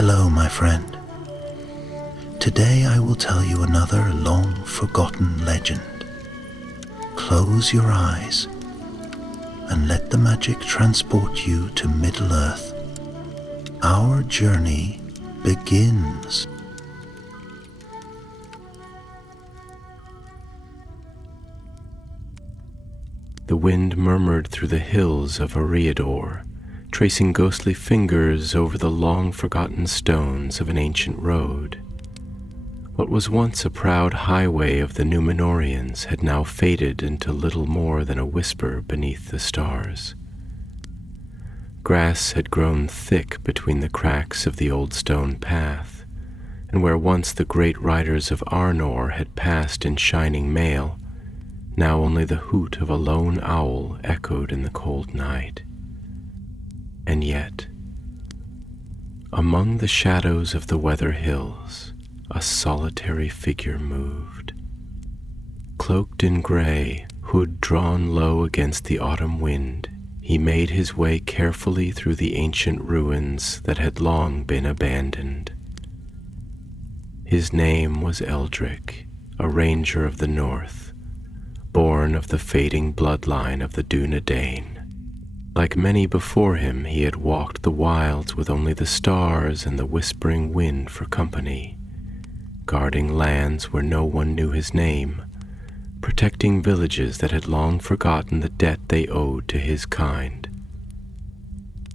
Hello, my friend. Today I will tell you another long-forgotten legend. Close your eyes and let the magic transport you to Middle-earth. Our journey begins. The wind murmured through the hills of Eldanor, tracing ghostly fingers over the long-forgotten stones of an ancient road. What was once a proud highway of the Númenóreans had now faded into little more than a whisper beneath the stars. Grass had grown thick between the cracks of the old stone path, and where once the great riders of Arnor had passed in shining mail, now only the hoot of a lone owl echoed in the cold night. And yet, among the shadows of the weather hills, a solitary figure moved. Cloaked in gray, hood drawn low against the autumn wind, he made his way carefully through the ancient ruins that had long been abandoned. His name was Eldric, a ranger of the north, born of the fading bloodline of the Dúnedain. Like many before him, he had walked the wilds with only the stars and the whispering wind for company, guarding lands where no one knew his name, protecting villages that had long forgotten the debt they owed to his kind.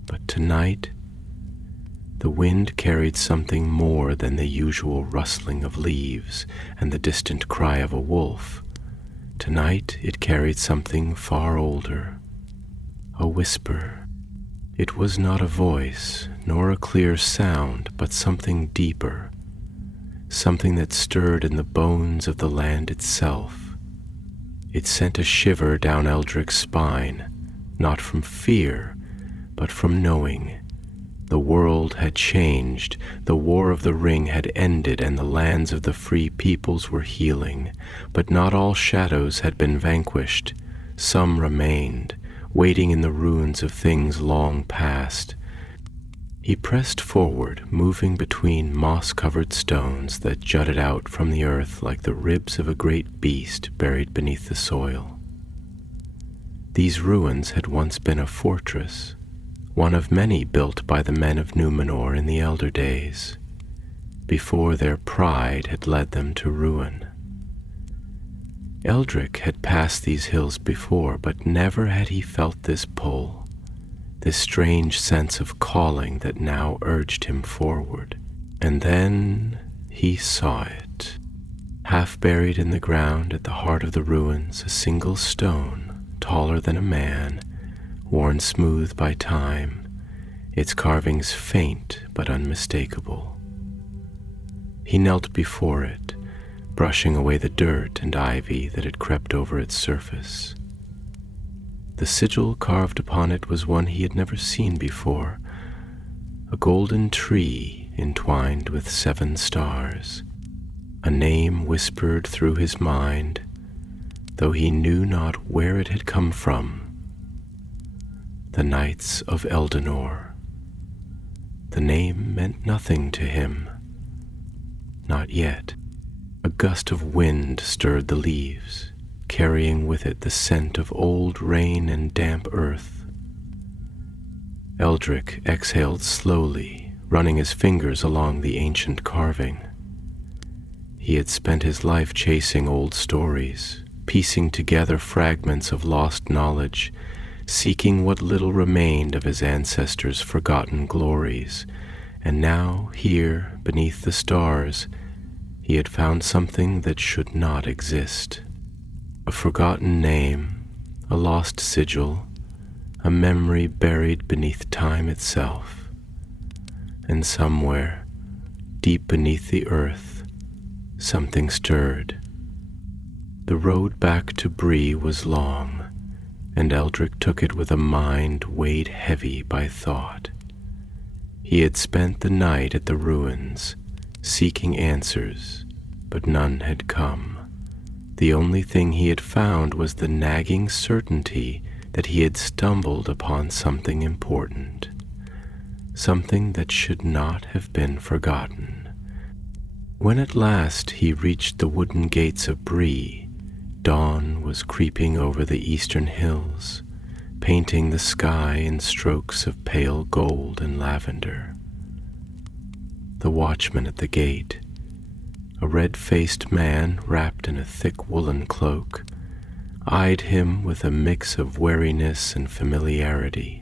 But tonight, the wind carried something more than the usual rustling of leaves and the distant cry of a wolf. Tonight it carried something far older, a whisper. It was not a voice, nor a clear sound, but something deeper, something that stirred in the bones of the land itself. It sent a shiver down Eldric's spine, not from fear, but from knowing. The world had changed, the War of the Ring had ended, and the lands of the free peoples were healing. But not all shadows had been vanquished. Some remained, waiting in the ruins of things long past. He pressed forward, moving between moss-covered stones that jutted out from the earth like the ribs of a great beast buried beneath the soil. These ruins had once been a fortress, one of many built by the men of Númenor in the elder days, before their pride had led them to ruin. Eldric had passed these hills before, but never had he felt this pull, this strange sense of calling that now urged him forward. And then he saw it. Half buried in the ground at the heart of the ruins, a single stone, taller than a man, worn smooth by time, its carvings faint but unmistakable. He knelt before it, brushing away the dirt and ivy that had crept over its surface. The sigil carved upon it was one he had never seen before, a golden tree entwined with 7 stars, a name whispered through his mind, though he knew not where it had come from. The Knights of Eldanor. The name meant nothing to him. Not yet. A gust of wind stirred the leaves, carrying with it the scent of old rain and damp earth. Eldric exhaled slowly, running his fingers along the ancient carving. He had spent his life chasing old stories, piecing together fragments of lost knowledge, seeking what little remained of his ancestors' forgotten glories, and now, here, beneath the stars, he had found something that should not exist. A forgotten name, a lost sigil, a memory buried beneath time itself. And somewhere, deep beneath the earth, something stirred. The road back to Bree was long, and Eldric took it with a mind weighed heavy by thought. He had spent the night at the ruins, seeking answers, but none had come. The only thing he had found was the nagging certainty that he had stumbled upon something important, something that should not have been forgotten. When at last he reached the wooden gates of Bree, dawn was creeping over the eastern hills, painting the sky in strokes of pale gold and lavender. The watchman at the gate, a red-faced man wrapped in a thick woolen cloak, eyed him with a mix of wariness and familiarity.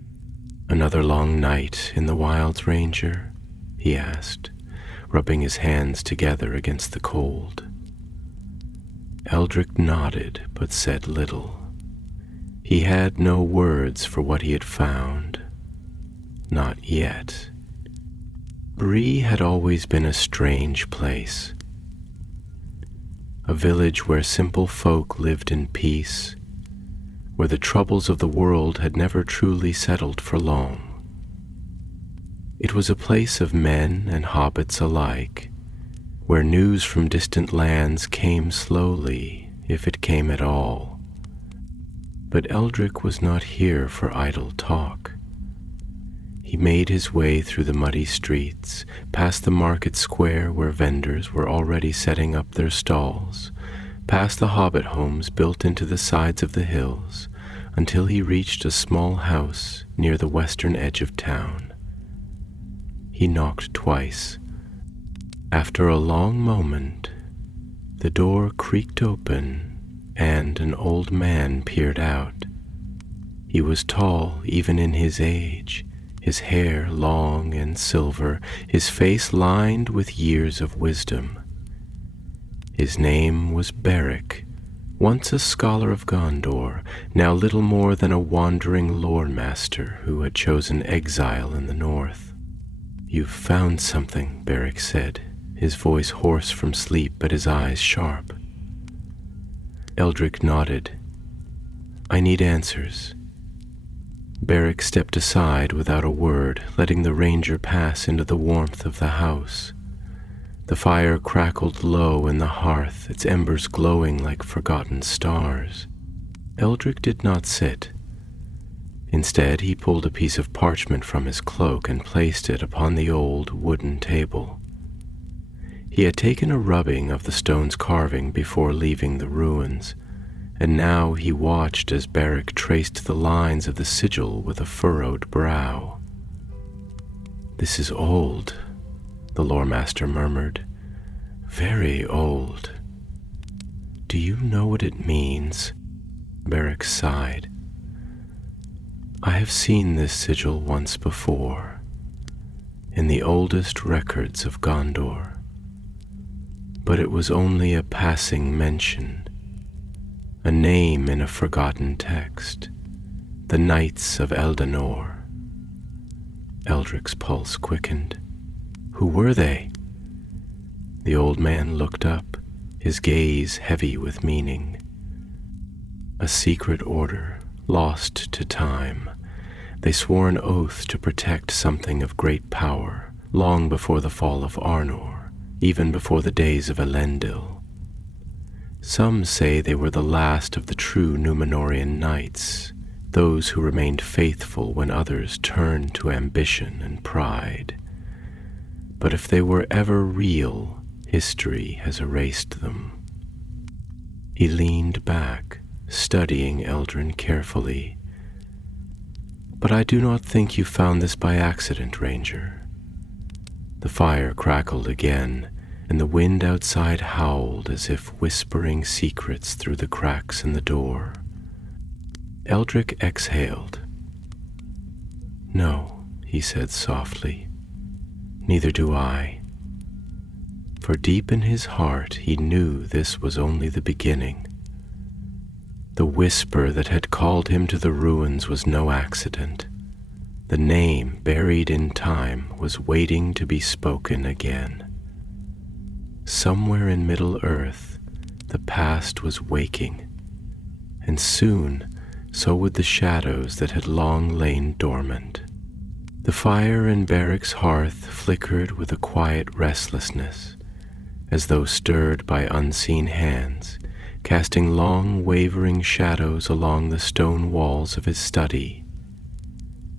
"Another long night in the wilds, Ranger?" he asked, rubbing his hands together against the cold. Eldrick nodded, but said little. He had no words for what he had found. Not yet. Bree had always been a strange place. A village where simple folk lived in peace, where the troubles of the world had never truly settled for long. It was a place of men and hobbits alike, where news from distant lands came slowly, if it came at all. But Eldrick was not here for idle talk. He made his way through the muddy streets, past the market square where vendors were already setting up their stalls, past the hobbit homes built into the sides of the hills, until he reached a small house near the western edge of town. He knocked twice. After a long moment, the door creaked open and an old man peered out. He was tall even in his age, his hair long and silver, his face lined with years of wisdom. His name was Beric, once a scholar of Gondor, now little more than a wandering lore-master who had chosen exile in the north. "You've found something," Beric said, his voice hoarse from sleep but his eyes sharp. Eldrick nodded. "I need answers." Beric stepped aside without a word, letting the ranger pass into the warmth of the house. The fire crackled low in the hearth, its embers glowing like forgotten stars. Eldrick did not sit. Instead, he pulled a piece of parchment from his cloak and placed it upon the old wooden table. He had taken a rubbing of the stone's carving before leaving the ruins, and now he watched as Beric traced the lines of the sigil with a furrowed brow. "This is old," the lore-master murmured. "Very old." "Do you know what it means?" Beric sighed. "I have seen this sigil once before, in the oldest records of Gondor. But it was only a passing mention, a name in a forgotten text, the Knights of Eldanor." Eldrick's pulse quickened. "Who were they?" The old man looked up, his gaze heavy with meaning. "A secret order, lost to time. They swore an oath to protect something of great power, long before the fall of Arnor, even before the days of Elendil. Some say they were the last of the true Númenórean knights, those who remained faithful when others turned to ambition and pride. But if they were ever real, history has erased them." He leaned back, studying Eldrin carefully. "But I do not think you found this by accident, Ranger." The fire crackled again, and the wind outside howled as if whispering secrets through the cracks in the door. Eldrick exhaled. "No," he said softly, "neither do I." For deep in his heart he knew this was only the beginning. The whisper that had called him to the ruins was no accident. The name buried in time was waiting to be spoken again. Somewhere in Middle-earth, the past was waking, and soon so would the shadows that had long lain dormant. The fire in Beric's hearth flickered with a quiet restlessness, as though stirred by unseen hands, casting long wavering shadows along the stone walls of his study.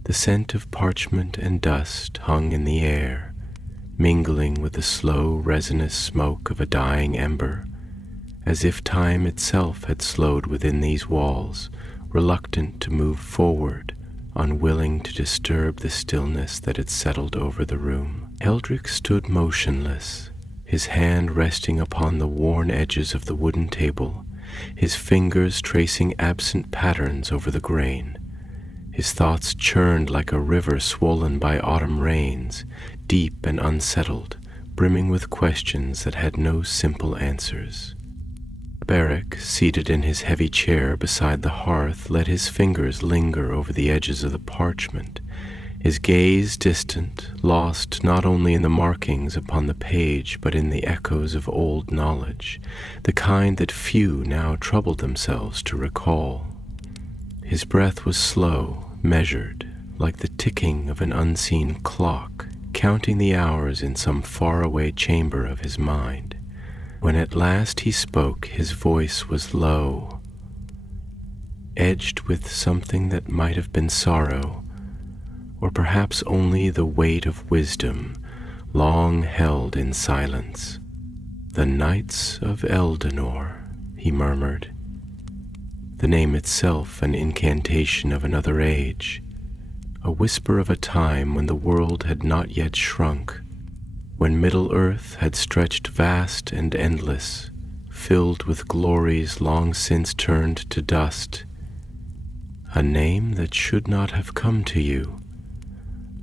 The scent of parchment and dust hung in the air, mingling with the slow resinous smoke of a dying ember, as if time itself had slowed within these walls, reluctant to move forward, unwilling to disturb the stillness that had settled over the room. Eldrick stood motionless, his hand resting upon the worn edges of the wooden table, his fingers tracing absent patterns over the grain. His thoughts churned like a river swollen by autumn rains, deep and unsettled, brimming with questions that had no simple answers. Beric, seated in his heavy chair beside the hearth, let his fingers linger over the edges of the parchment, his gaze distant, lost not only in the markings upon the page but in the echoes of old knowledge, the kind that few now troubled themselves to recall. His breath was slow, measured, like the ticking of an unseen clock, counting the hours in some faraway chamber of his mind. When at last he spoke, his voice was low, edged with something that might have been sorrow, or perhaps only the weight of wisdom, long held in silence. "The Knights of Eldanor," he murmured, the name itself an incantation of another age, a whisper of a time when the world had not yet shrunk, when Middle-earth had stretched vast and endless, filled with glories long since turned to dust. A name that should not have come to you,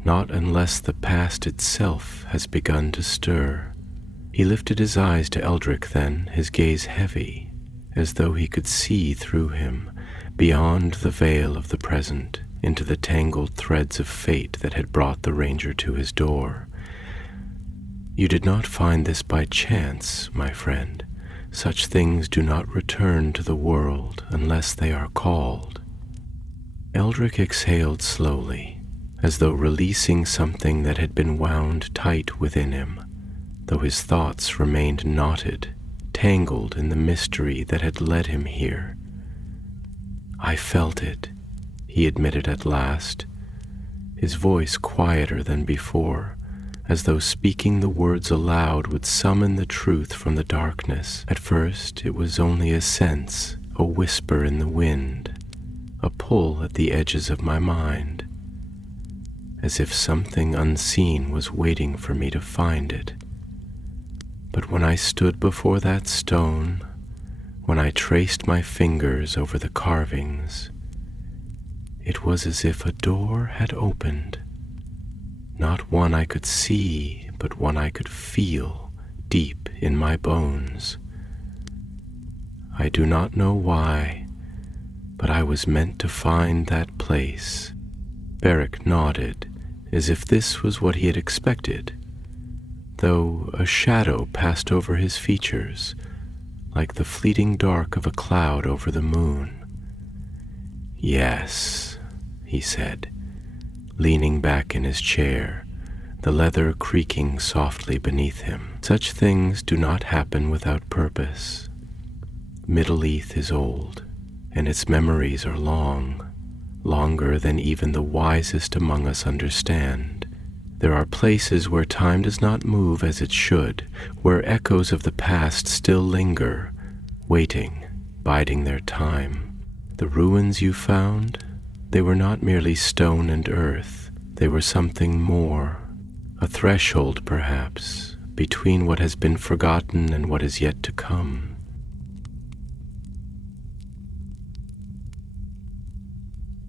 not unless the past itself has begun to stir. He lifted his eyes to Eldrick then, his gaze heavy, as though he could see through him, beyond the veil of the present, into the tangled threads of fate that had brought the ranger to his door. "You did not find this by chance, my friend. Such things do not return to the world unless they are called." Eldrick exhaled slowly, as though releasing something that had been wound tight within him, though his thoughts remained knotted, tangled in the mystery that had led him here. "I felt it," he admitted at last, his voice quieter than before, as though speaking the words aloud would summon the truth from the darkness. "At first it was only a sense, a whisper in the wind, a pull at the edges of my mind, as if something unseen was waiting for me to find it. But when I stood before that stone, when I traced my fingers over the carvings, it was as if a door had opened, not one I could see, but one I could feel deep in my bones. I do not know why, but I was meant to find that place." Beric nodded, as if this was what he had expected, though a shadow passed over his features, like the fleeting dark of a cloud over the moon. "Yes," he said, leaning back in his chair, the leather creaking softly beneath him. "Such things do not happen without purpose. Middle-earth is old, and its memories are long, longer than even the wisest among us understand. There are places where time does not move as it should, where echoes of the past still linger, waiting, biding their time. The ruins you found, they were not merely stone and earth. They were something more, a threshold perhaps, between what has been forgotten and what is yet to come."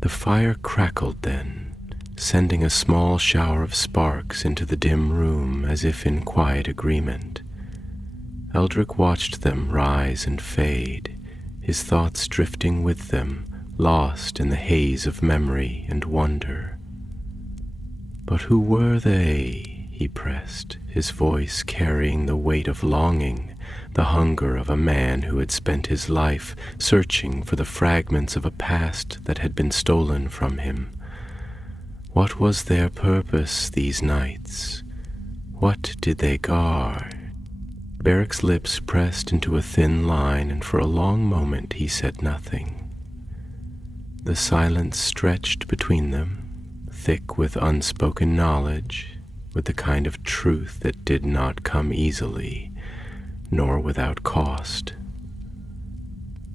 The fire crackled then, sending a small shower of sparks into the dim room as if in quiet agreement. Eldrick watched them rise and fade, his thoughts drifting with them, lost in the haze of memory and wonder. "But who were they?" he pressed, his voice carrying the weight of longing, the hunger of a man who had spent his life searching for the fragments of a past that had been stolen from him. What was their purpose, these nights? What did they guard? Beric's lips pressed into a thin line, and for a long moment he said nothing. The silence stretched between them, thick with unspoken knowledge, with the kind of truth that did not come easily, nor without cost.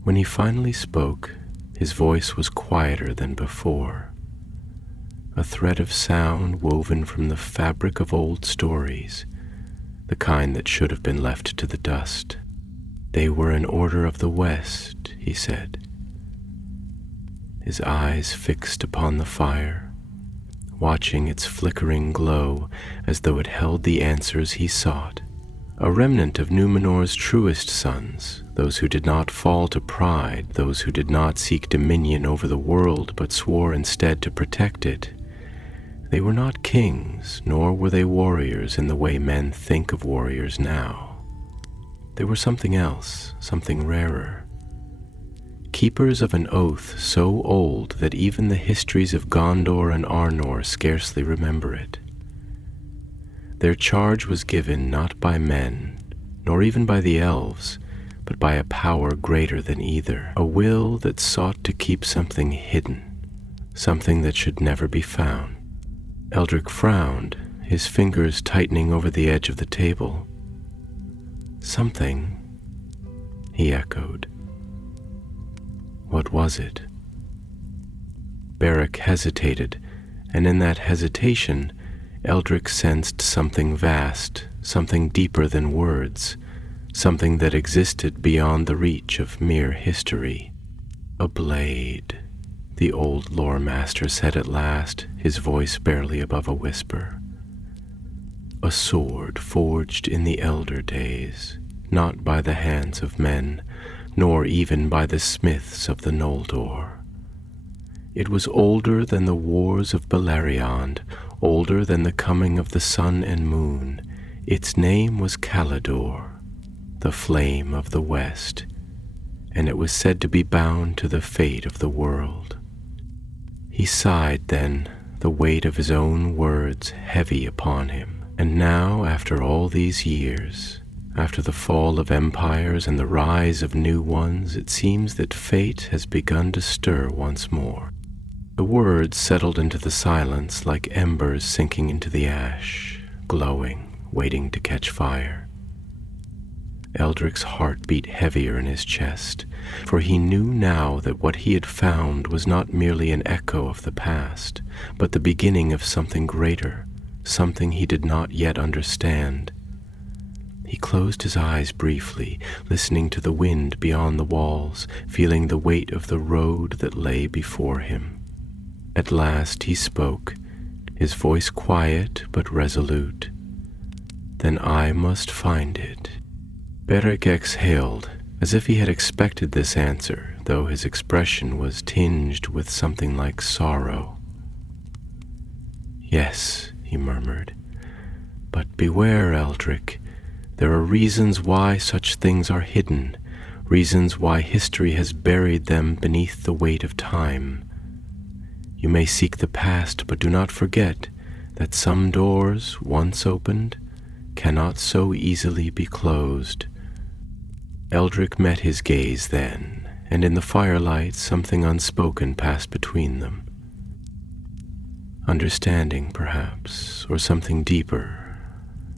When he finally spoke, his voice was quieter than before, a thread of sound woven from the fabric of old stories, the kind that should have been left to the dust. They were an order of the West, he said, his eyes fixed upon the fire, watching its flickering glow as though it held the answers he sought. A remnant of Numenor's truest sons, those who did not fall to pride, those who did not seek dominion over the world but swore instead to protect it. They were not kings, nor were they warriors in the way men think of warriors now. They were something else, something rarer. Keepers of an oath so old that even the histories of Gondor and Arnor scarcely remember it. Their charge was given not by men, nor even by the elves, but by a power greater than either, a will that sought to keep something hidden, something that should never be found. Eldric frowned, his fingers tightening over the edge of the table. Something, he echoed. What was it? Beric hesitated, and in that hesitation, Eldric sensed something vast, something deeper than words, something that existed beyond the reach of mere history. A blade, the old lore master said at last, his voice barely above a whisper. A sword forged in the elder days, not by the hands of men, nor even by the smiths of the Noldor. It was older than the wars of Beleriand, older than the coming of the sun and moon. Its name was Calador, the flame of the West, and it was said to be bound to the fate of the world. He sighed then, the weight of his own words heavy upon him. And now, after all these years, after the fall of empires and the rise of new ones, it seems that fate has begun to stir once more. The words settled into the silence like embers sinking into the ash, glowing, waiting to catch fire. Eldric's heart beat heavier in his chest, for he knew now that what he had found was not merely an echo of the past, but the beginning of something greater, something he did not yet understand. He closed his eyes briefly, listening to the wind beyond the walls, feeling the weight of the road that lay before him. At last he spoke, his voice quiet but resolute. Then I must find it. Beric exhaled, as if he had expected this answer, though his expression was tinged with something like sorrow. Yes, he murmured, but beware, Eldric. There are reasons why such things are hidden, reasons why history has buried them beneath the weight of time. You may seek the past, but do not forget that some doors, once opened, cannot so easily be closed. Eldric met his gaze then, and in the firelight something unspoken passed between them. Understanding, perhaps, or something deeper,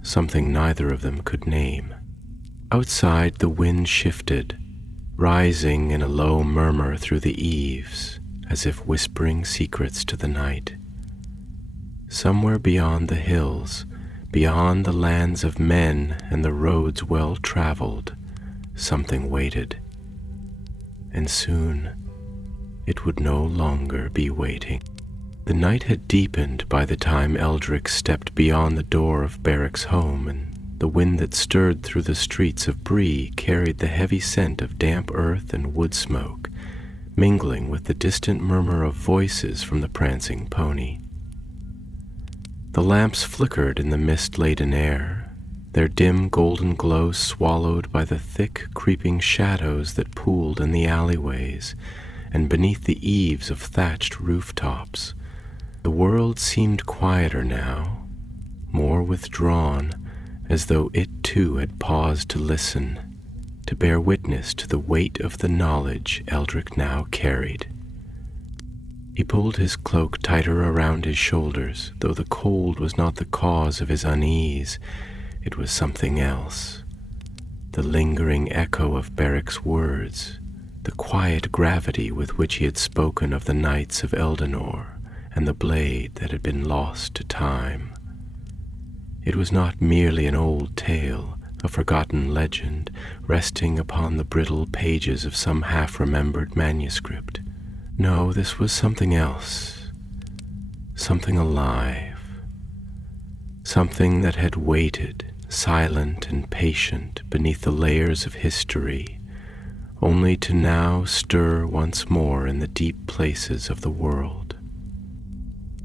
something neither of them could name. Outside the wind shifted, rising in a low murmur through the eaves, as if whispering secrets to the night. Somewhere beyond the hills, beyond the lands of men and the roads well traveled, something waited. And soon it would no longer be waiting. The night had deepened by the time Eldric stepped beyond the door of Beric's home, and the wind that stirred through the streets of Bree carried the heavy scent of damp earth and wood smoke, mingling with the distant murmur of voices from the prancing pony. The lamps flickered in the mist-laden air, their dim golden glow swallowed by the thick, creeping shadows that pooled in the alleyways and beneath the eaves of thatched rooftops. The world seemed quieter now, more withdrawn, as though it too had paused to listen, to bear witness to the weight of the knowledge Eldric now carried. He pulled his cloak tighter around his shoulders, though the cold was not the cause of his unease. It was something else. The lingering echo of Beric's words, the quiet gravity with which he had spoken of the knights of Eldanor and the blade that had been lost to time. It was not merely an old tale, a forgotten legend resting upon the brittle pages of some half-remembered manuscript. No, this was something else, something alive, something that had waited, silent and patient, beneath the layers of history, only to now stir once more in the deep places of the world.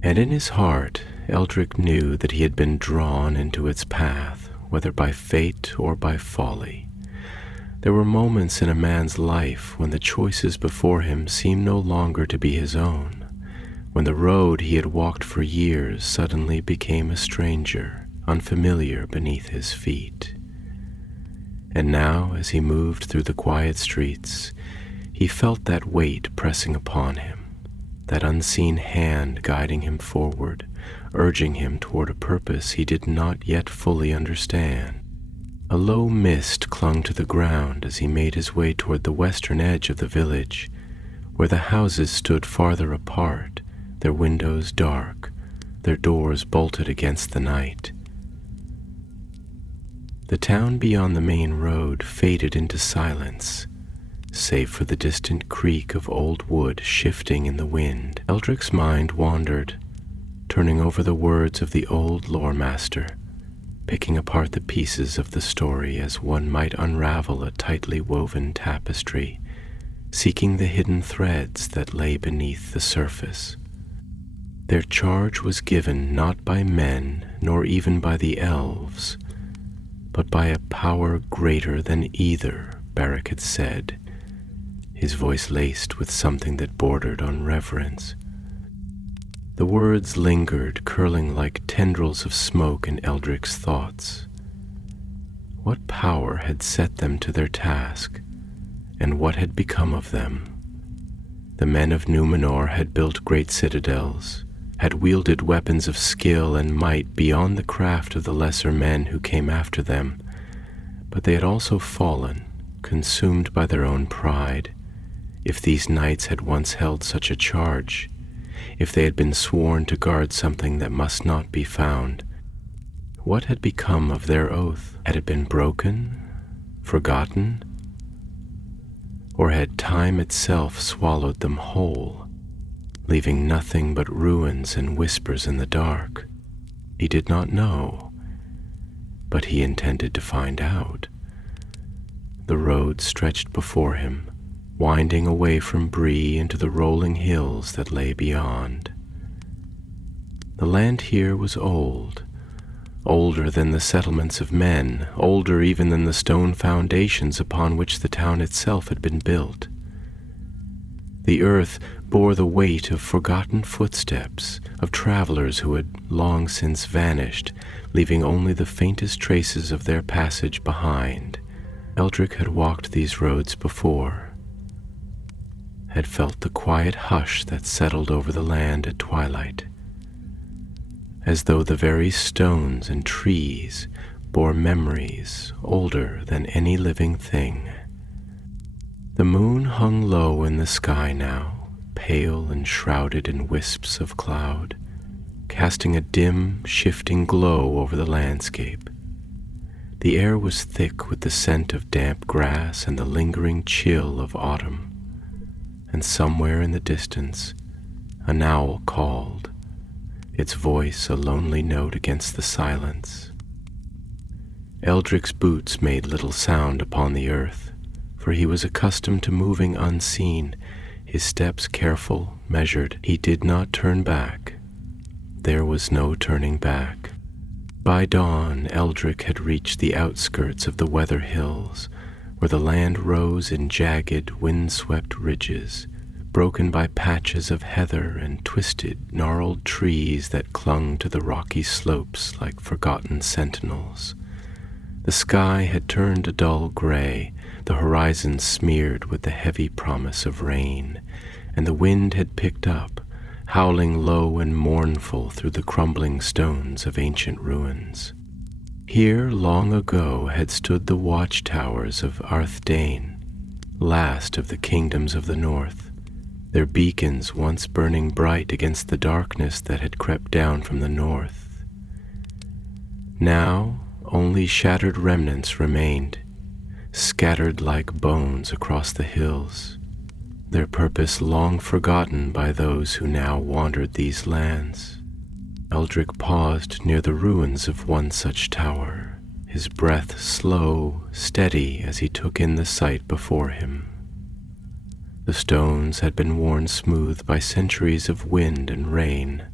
And in his heart, Eldric knew that he had been drawn into its path, whether by fate or by folly. There were moments in a man's life when the choices before him seemed no longer to be his own, when the road he had walked for years suddenly became a stranger, unfamiliar beneath his feet. And now, as he moved through the quiet streets, he felt that weight pressing upon him, that unseen hand guiding him forward, urging him toward a purpose he did not yet fully understand. A low mist clung to the ground as he made his way toward the western edge of the village, where the houses stood farther apart, their windows dark, their doors bolted against the night. The town beyond the main road faded into silence, save for the distant creak of old wood shifting in the wind. Eldric's mind wandered, turning over the words of the old lore master, picking apart the pieces of the story as one might unravel a tightly woven tapestry, seeking the hidden threads that lay beneath the surface. Their charge was given not by men nor even by the elves, but by a power greater than either, Beric had said, his voice laced with something that bordered on reverence. The words lingered, curling like tendrils of smoke in Eldric's thoughts. What power had set them to their task, and what had become of them? The men of Numenor had built great citadels, had wielded weapons of skill and might beyond the craft of the lesser men who came after them, but they had also fallen, consumed by their own pride. If these knights had once held such a charge, if they had been sworn to guard something that must not be found, what had become of their oath? Had it been broken, forgotten, or had time itself swallowed them whole, leaving nothing but ruins and whispers in the dark? He did not know, but he intended to find out. The road stretched before him, winding away from Bree into the rolling hills that lay beyond. The land here was old, older than the settlements of men, older even than the stone foundations upon which the town itself had been built. The earth bore the weight of forgotten footsteps, of travelers who had long since vanished, leaving only the faintest traces of their passage behind. Eldric had walked these roads before, had felt the quiet hush that settled over the land at twilight, as though the very stones and trees bore memories older than any living thing. The moon hung low in the sky now, pale and shrouded in wisps of cloud, casting a dim, shifting glow over the landscape. The air was thick with the scent of damp grass and the lingering chill of autumn. And somewhere in the distance, an owl called, its voice a lonely note against the silence. Eldric's boots made little sound upon the earth, for he was accustomed to moving unseen, his steps careful, measured. He did not turn back. There was no turning back. By dawn, Eldric had reached the outskirts of the Weather Hills, where the land rose in jagged, wind-swept ridges, broken by patches of heather and twisted, gnarled trees that clung to the rocky slopes like forgotten sentinels. The sky had turned a dull gray, the horizon smeared with the heavy promise of rain, and the wind had picked up, howling low and mournful through the crumbling stones of ancient ruins. Here long ago had stood the watchtowers of Arthedain, last of the kingdoms of the north, their beacons once burning bright against the darkness that had crept down from the north. Now only shattered remnants remained, scattered like bones across the hills, their purpose long forgotten by those who now wandered these lands. Eldric paused near the ruins of one such tower, his breath slow, steady as he took in the sight before him. The stones had been worn smooth by centuries of wind and rain,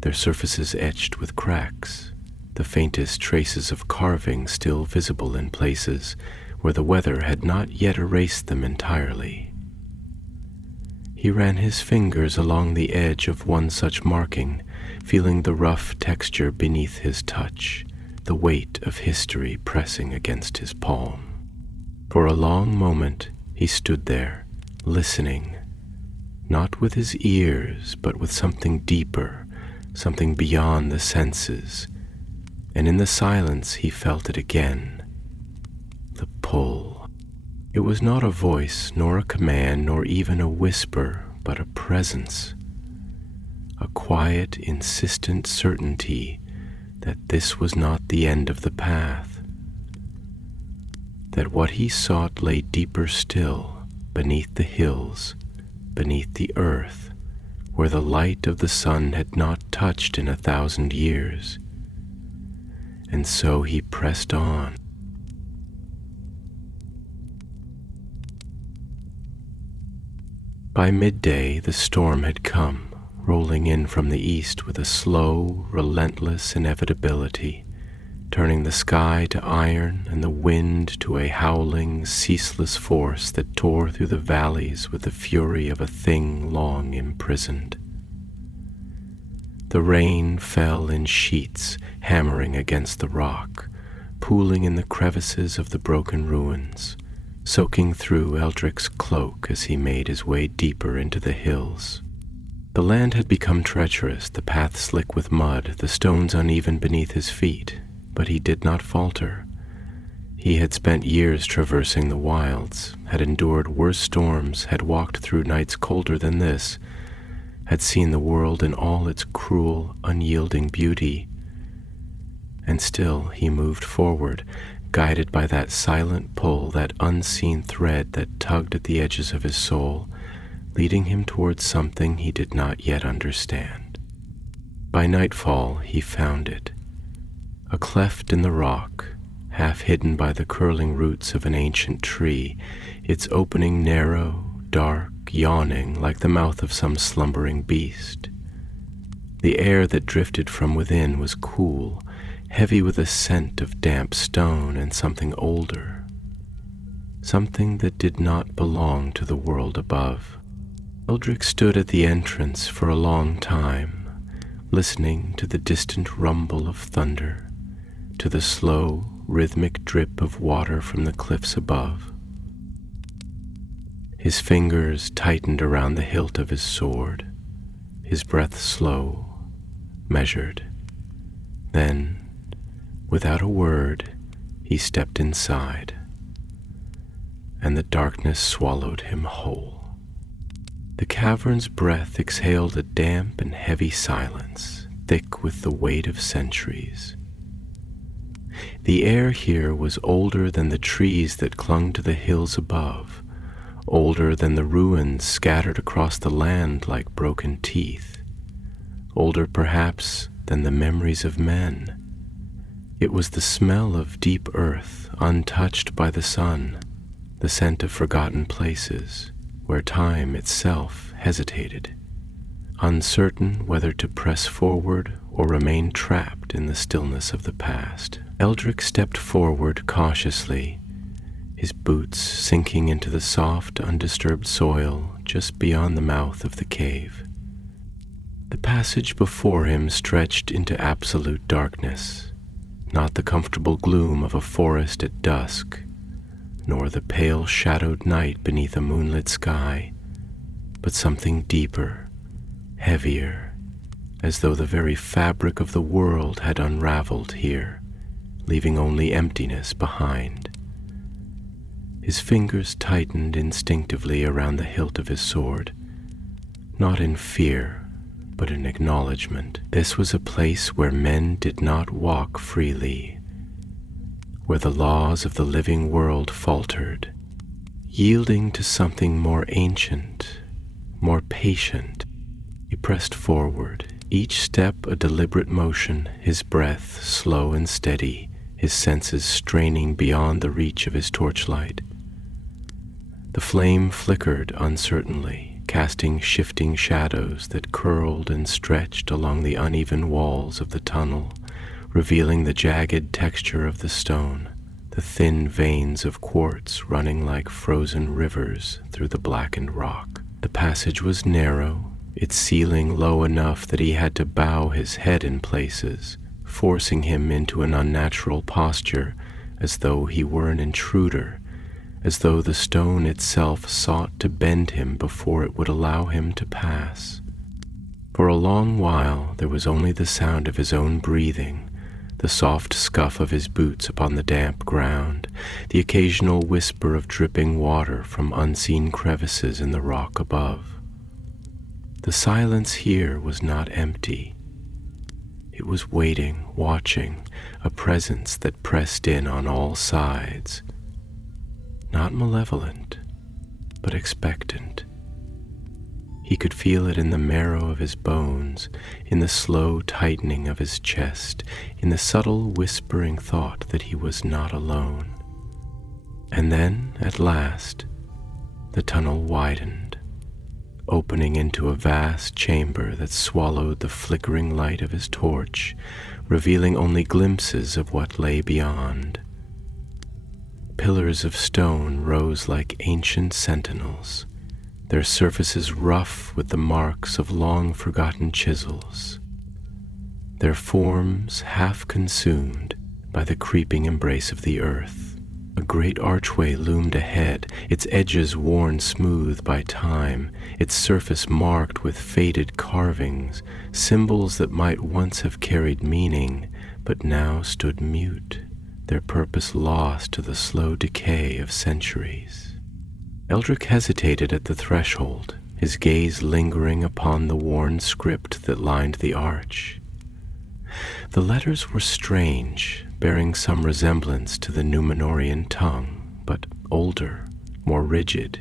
their surfaces etched with cracks, the faintest traces of carving still visible in places where the weather had not yet erased them entirely. He ran his fingers along the edge of one such marking, feeling the rough texture beneath his touch, the weight of history pressing against his palm. For a long moment he stood there, listening, not with his ears, but with something deeper, something beyond the senses, and in the silence he felt it again, the pull. It was not a voice, nor a command, nor even a whisper, but a presence, a quiet, insistent certainty that this was not the end of the path, that what he sought lay deeper still, beneath the hills, beneath the earth, where the light of the sun had not touched in 1,000 years. And so he pressed on. By midday, the storm had come, rolling in from the east with a slow, relentless inevitability, turning the sky to iron and the wind to a howling, ceaseless force that tore through the valleys with the fury of a thing long imprisoned. The rain fell in sheets, hammering against the rock, pooling in the crevices of the broken ruins, soaking through Eldric's cloak as he made his way deeper into the hills. The land had become treacherous, the path slick with mud, the stones uneven beneath his feet, but he did not falter. He had spent years traversing the wilds, had endured worse storms, had walked through nights colder than this, had seen the world in all its cruel, unyielding beauty, and still he moved forward, guided by that silent pull, that unseen thread that tugged at the edges of his soul, leading him towards something he did not yet understand. By nightfall he found it, a cleft in the rock, half hidden by the curling roots of an ancient tree, its opening narrow, dark, yawning like the mouth of some slumbering beast. The air that drifted from within was cool, heavy with a scent of damp stone and something older, something that did not belong to the world above. Eldric stood at the entrance for a long time, listening to the distant rumble of thunder, to the slow, rhythmic drip of water from the cliffs above. His fingers tightened around the hilt of his sword, his breath slow, measured. Then, without a word, he stepped inside, and the darkness swallowed him whole. The cavern's breath exhaled a damp and heavy silence, thick with the weight of centuries. The air here was older than the trees that clung to the hills above, older than the ruins scattered across the land like broken teeth, older perhaps than the memories of men. It was the smell of deep earth, untouched by the sun, the scent of forgotten places, where time itself hesitated, uncertain whether to press forward or remain trapped in the stillness of the past. Eldric stepped forward cautiously, his boots sinking into the soft, undisturbed soil just beyond the mouth of the cave. The passage before him stretched into absolute darkness, not the comfortable gloom of a forest at dusk, nor the pale shadowed night beneath a moonlit sky, but something deeper, heavier, as though the very fabric of the world had unraveled here, leaving only emptiness behind. His fingers tightened instinctively around the hilt of his sword, not in fear, but in acknowledgement. This was a place where men did not walk freely, where the laws of the living world faltered. Yielding to something more ancient, more patient, he pressed forward, each step a deliberate motion, his breath slow and steady, his senses straining beyond the reach of his torchlight. The flame flickered uncertainly, casting shifting shadows that curled and stretched along the uneven walls of the tunnel, revealing the jagged texture of the stone, the thin veins of quartz running like frozen rivers through the blackened rock. The passage was narrow, its ceiling low enough that he had to bow his head in places, forcing him into an unnatural posture, as though he were an intruder, as though the stone itself sought to bend him before it would allow him to pass. For a long while there was only the sound of his own breathing, the soft scuff of his boots upon the damp ground, the occasional whisper of dripping water from unseen crevices in the rock above. The silence here was not empty. It was waiting, watching, a presence that pressed in on all sides, not malevolent, but expectant. He could feel it in the marrow of his bones, in the slow tightening of his chest, in the subtle whispering thought that he was not alone. And then, at last, the tunnel widened, opening into a vast chamber that swallowed the flickering light of his torch, revealing only glimpses of what lay beyond. Pillars of stone rose like ancient sentinels, their surfaces rough with the marks of long-forgotten chisels, their forms half consumed by the creeping embrace of the earth. A great archway loomed ahead, its edges worn smooth by time, its surface marked with faded carvings, symbols that might once have carried meaning, but now stood mute, their purpose lost to the slow decay of centuries. Eldrick hesitated at the threshold, his gaze lingering upon the worn script that lined the arch. The letters were strange, bearing some resemblance to the Númenórean tongue, but older, more rigid,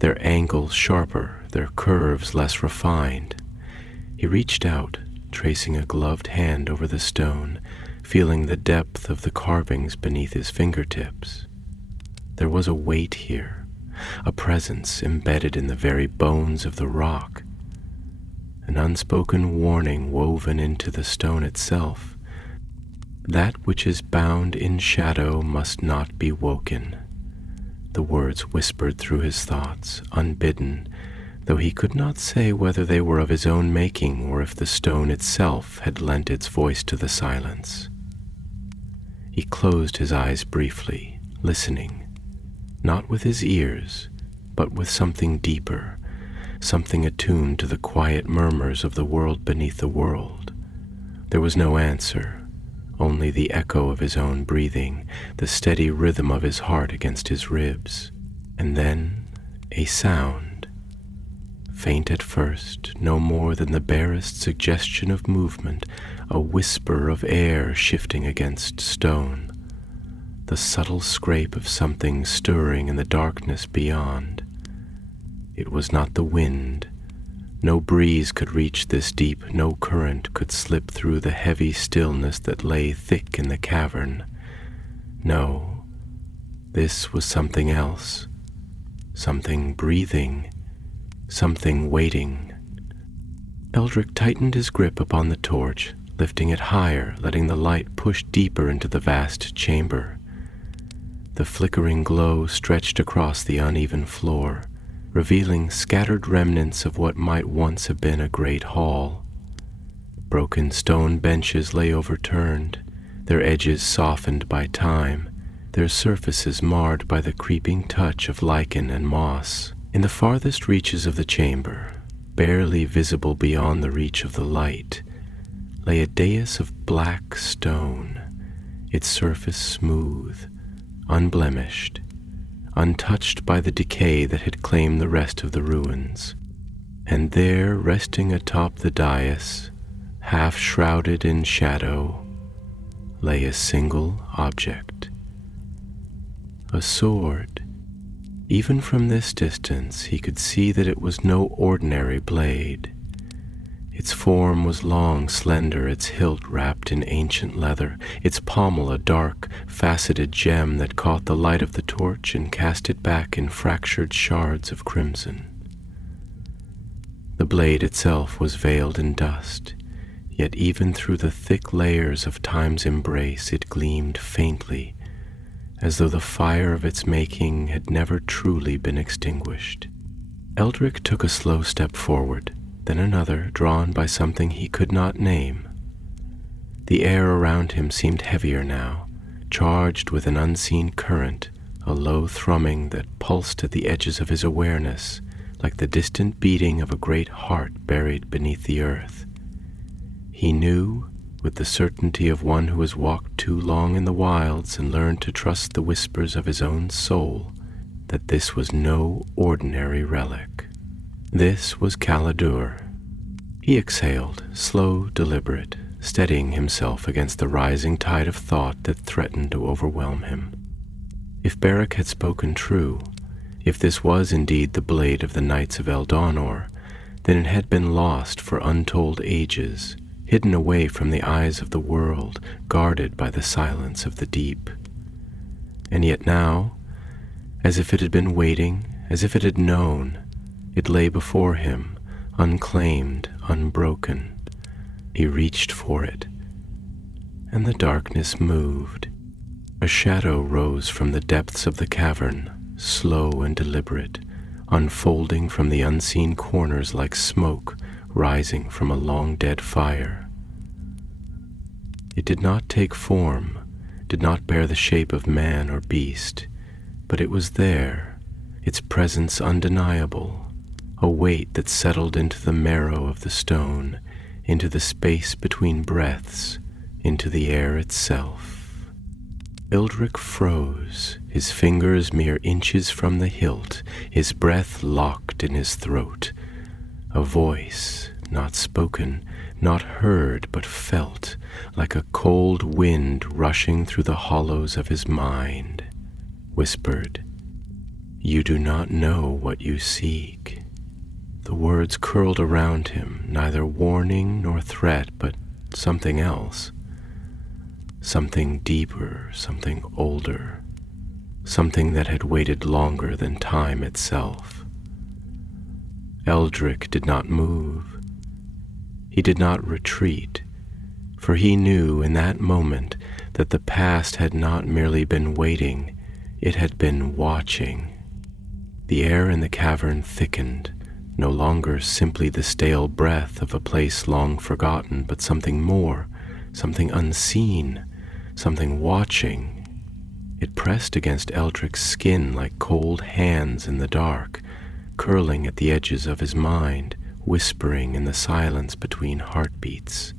their angles sharper, their curves less refined. He reached out, tracing a gloved hand over the stone, feeling the depth of the carvings beneath his fingertips. There was a weight here, a presence embedded in the very bones of the rock, an unspoken warning woven into the stone itself. That which is bound in shadow must not be woken. The words whispered through his thoughts, unbidden, though he could not say whether they were of his own making or if the stone itself had lent its voice to the silence. He closed his eyes briefly, listening, not with his ears, but with something deeper, something attuned to the quiet murmurs of the world beneath the world. There was no answer, only the echo of his own breathing, the steady rhythm of his heart against his ribs, and then a sound, faint at first, no more than the barest suggestion of movement, a whisper of air shifting against stone, the subtle scrape of something stirring in the darkness beyond. It was not the wind. No breeze could reach this deep, no current could slip through the heavy stillness that lay thick in the cavern. No, this was something else, something breathing, something waiting. Eldrick tightened his grip upon the torch, lifting it higher, letting the light push deeper into the vast chamber. The flickering glow stretched across the uneven floor, revealing scattered remnants of what might once have been a great hall. Broken stone benches lay overturned, their edges softened by time, their surfaces marred by the creeping touch of lichen and moss. In the farthest reaches of the chamber, barely visible beyond the reach of the light, lay a dais of black stone, its surface smooth, unblemished, untouched by the decay that had claimed the rest of the ruins. And there, resting atop the dais, half shrouded in shadow, lay a single object. A sword. Even from this distance, he could see that it was no ordinary blade. Its form was long, slender, its hilt wrapped in ancient leather, its pommel a dark, faceted gem that caught the light of the torch and cast it back in fractured shards of crimson. The blade itself was veiled in dust, yet even through the thick layers of time's embrace it gleamed faintly, as though the fire of its making had never truly been extinguished. Eldrick took a slow step forward, then another, drawn by something he could not name. The air around him seemed heavier now, charged with an unseen current, a low thrumming that pulsed at the edges of his awareness, like the distant beating of a great heart buried beneath the earth. He knew, with the certainty of one who has walked too long in the wilds and learned to trust the whispers of his own soul, that this was no ordinary relic. This was Caladur. He exhaled, slow, deliberate, steadying himself against the rising tide of thought that threatened to overwhelm him. If Beric had spoken true, if this was indeed the blade of the Knights of Eldanor, then it had been lost for untold ages, hidden away from the eyes of the world, guarded by the silence of the deep. And yet now, as if it had been waiting, as if it had known, it lay before him, unclaimed, unbroken. He reached for it, and the darkness moved. A shadow rose from the depths of the cavern, slow and deliberate, unfolding from the unseen corners like smoke rising from a long-dead fire. It did not take form, did not bear the shape of man or beast, but it was there, its presence undeniable, a weight that settled into the marrow of the stone, into the space between breaths, into the air itself. Eldrick froze, his fingers mere inches from the hilt, his breath locked in his throat. A voice, not spoken, not heard, but felt, like a cold wind rushing through the hollows of his mind, whispered, "You do not know what you seek." The words curled around him, neither warning nor threat, but something else. Something deeper, something older, something that had waited longer than time itself. Eldrick did not move. He did not retreat, for he knew in that moment that the past had not merely been waiting, it had been watching. The air in the cavern thickened, no longer simply the stale breath of a place long forgotten, but something more, something unseen, something watching. It pressed against Eldrick's skin like cold hands in the dark, curling at the edges of his mind, whispering in the silence between heartbeats.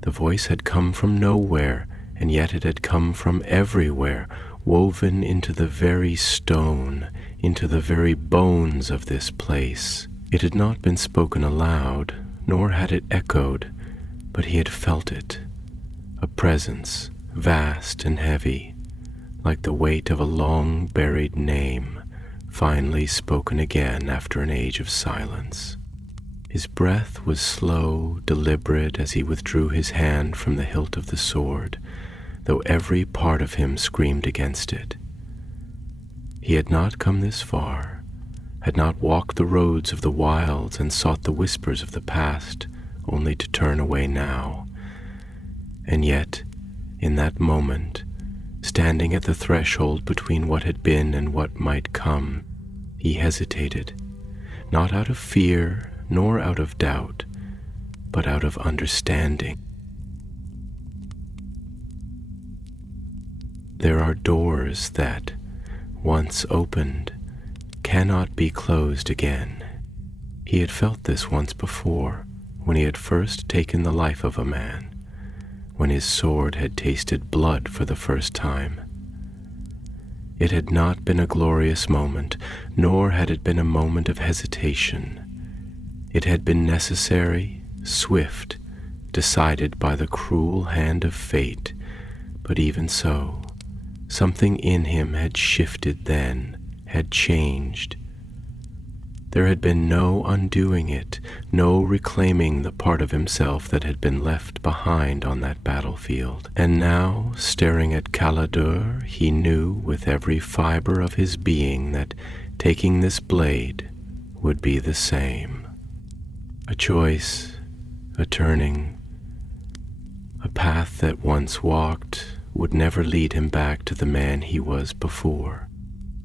The voice had come from nowhere, and yet it had come from everywhere, woven into the very stone, into the very bones of this place. It had not been spoken aloud, nor had it echoed, but he had felt it, a presence, vast and heavy, like the weight of a long-buried name, finally spoken again after an age of silence. His breath was slow, deliberate as he withdrew his hand from the hilt of the sword, though every part of him screamed against it. He had not come this far, had not walked the roads of the wilds and sought the whispers of the past, only to turn away now. And yet, in that moment, standing at the threshold between what had been and what might come, he hesitated, not out of fear nor out of doubt, but out of understanding. There are doors that, once opened, cannot be closed again. He had felt this once before, when he had first taken the life of a man, when his sword had tasted blood for the first time. It had not been a glorious moment, nor had it been a moment of hesitation. It had been necessary, swift, decided by the cruel hand of fate, but even so, something in him had shifted then, had changed. There had been no undoing it, no reclaiming the part of himself that had been left behind on that battlefield. And now, staring at Caladur, he knew with every fiber of his being that taking this blade would be the same. A choice, a turning, a path that once walked would never lead him back to the man he was before.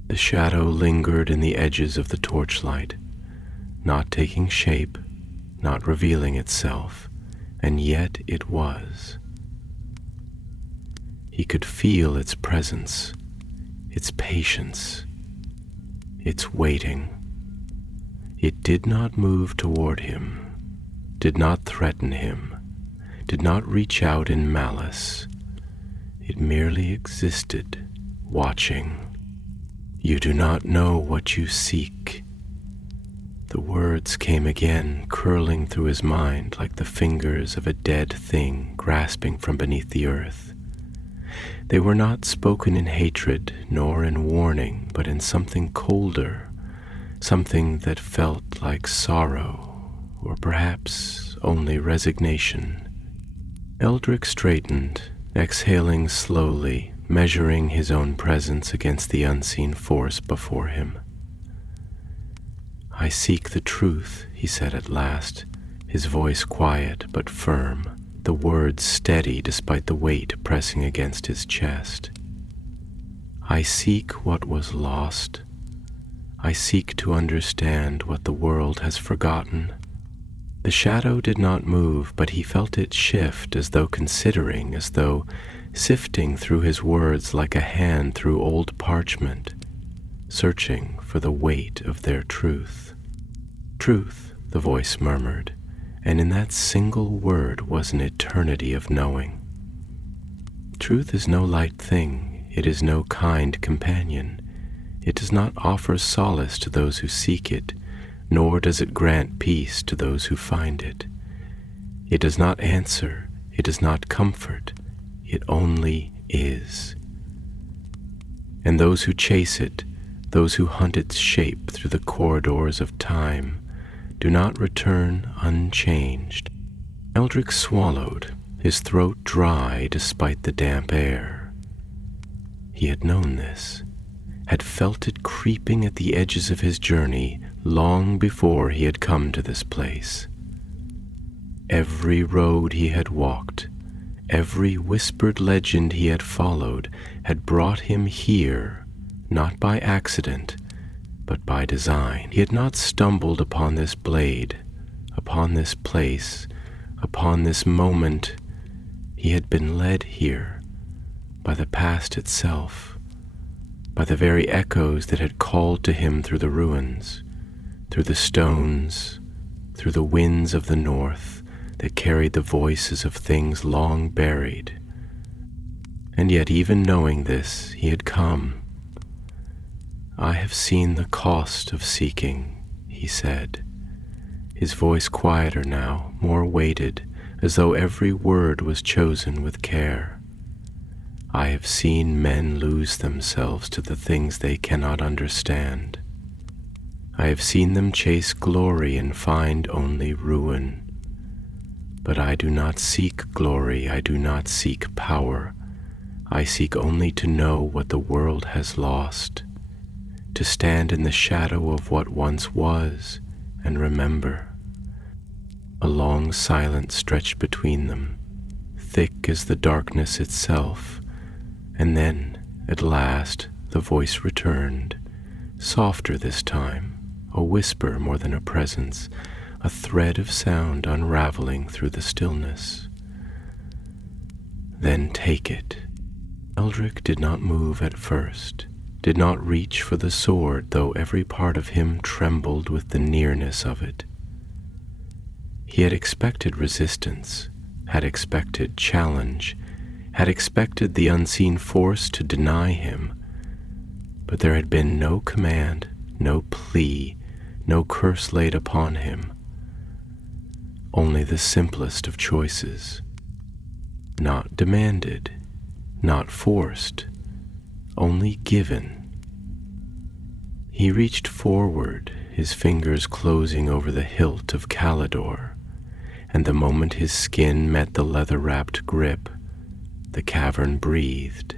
The shadow lingered in the edges of the torchlight, not taking shape, not revealing itself, and yet it was. He could feel its presence, its patience, its waiting. It did not move toward him, did not threaten him, did not reach out in malice. It merely existed, watching. You do not know what you seek. The words came again, curling through his mind like the fingers of a dead thing grasping from beneath the earth. They were not spoken in hatred nor in warning, but in something colder, something that felt like sorrow, or perhaps only resignation. Eldrick straightened, exhaling slowly, measuring his own presence against the unseen force before him. I seek the truth, he said at last, his voice quiet but firm, the words steady despite the weight pressing against his chest. I seek what was lost. I seek to understand what the world has forgotten. The shadow did not move, but he felt it shift as though considering, as though sifting through his words like a hand through old parchment, searching for the weight of their truth. Truth, the voice murmured, and in that single word was an eternity of knowing. Truth is no light thing, it is no kind companion. It does not offer solace to those who seek it, nor does it grant peace to those who find it. It does not answer, it does not comfort, it only is. And those who chase it, those who hunt its shape through the corridors of time, do not return unchanged. Eldrick swallowed, his throat dry despite the damp air. He had known this, had felt it creeping at the edges of his journey long before he had come to this place. Every road he had walked, every whispered legend he had followed had brought him here, not by accident, but by design. He had not stumbled upon this blade, upon this place, upon this moment. He had been led here by the past itself, by the very echoes that had called to him through the ruins, through the stones, through the winds of the north that carried the voices of things long buried. And yet, even knowing this, he had come. I have seen the cost of seeking, he said, his voice quieter now, more weighted, as though every word was chosen with care. I have seen men lose themselves to the things they cannot understand. I have seen them chase glory and find only ruin. But I do not seek glory, I do not seek power. I seek only to know what the world has lost, to stand in the shadow of what once was and remember. A long silence stretched between them, thick as the darkness itself, and then, at last, the voice returned, softer this time, a whisper more than a presence, a thread of sound unraveling through the stillness. Then take it. Eldrick did not move at first, did not reach for the sword, though every part of him trembled with the nearness of it. He had expected resistance, had expected challenge, had expected the unseen force to deny him, but there had been no command, no plea, no curse laid upon him, only the simplest of choices, not demanded, not forced, only given. He reached forward, his fingers closing over the hilt of Calidor, and the moment his skin met the leather-wrapped grip, the cavern breathed.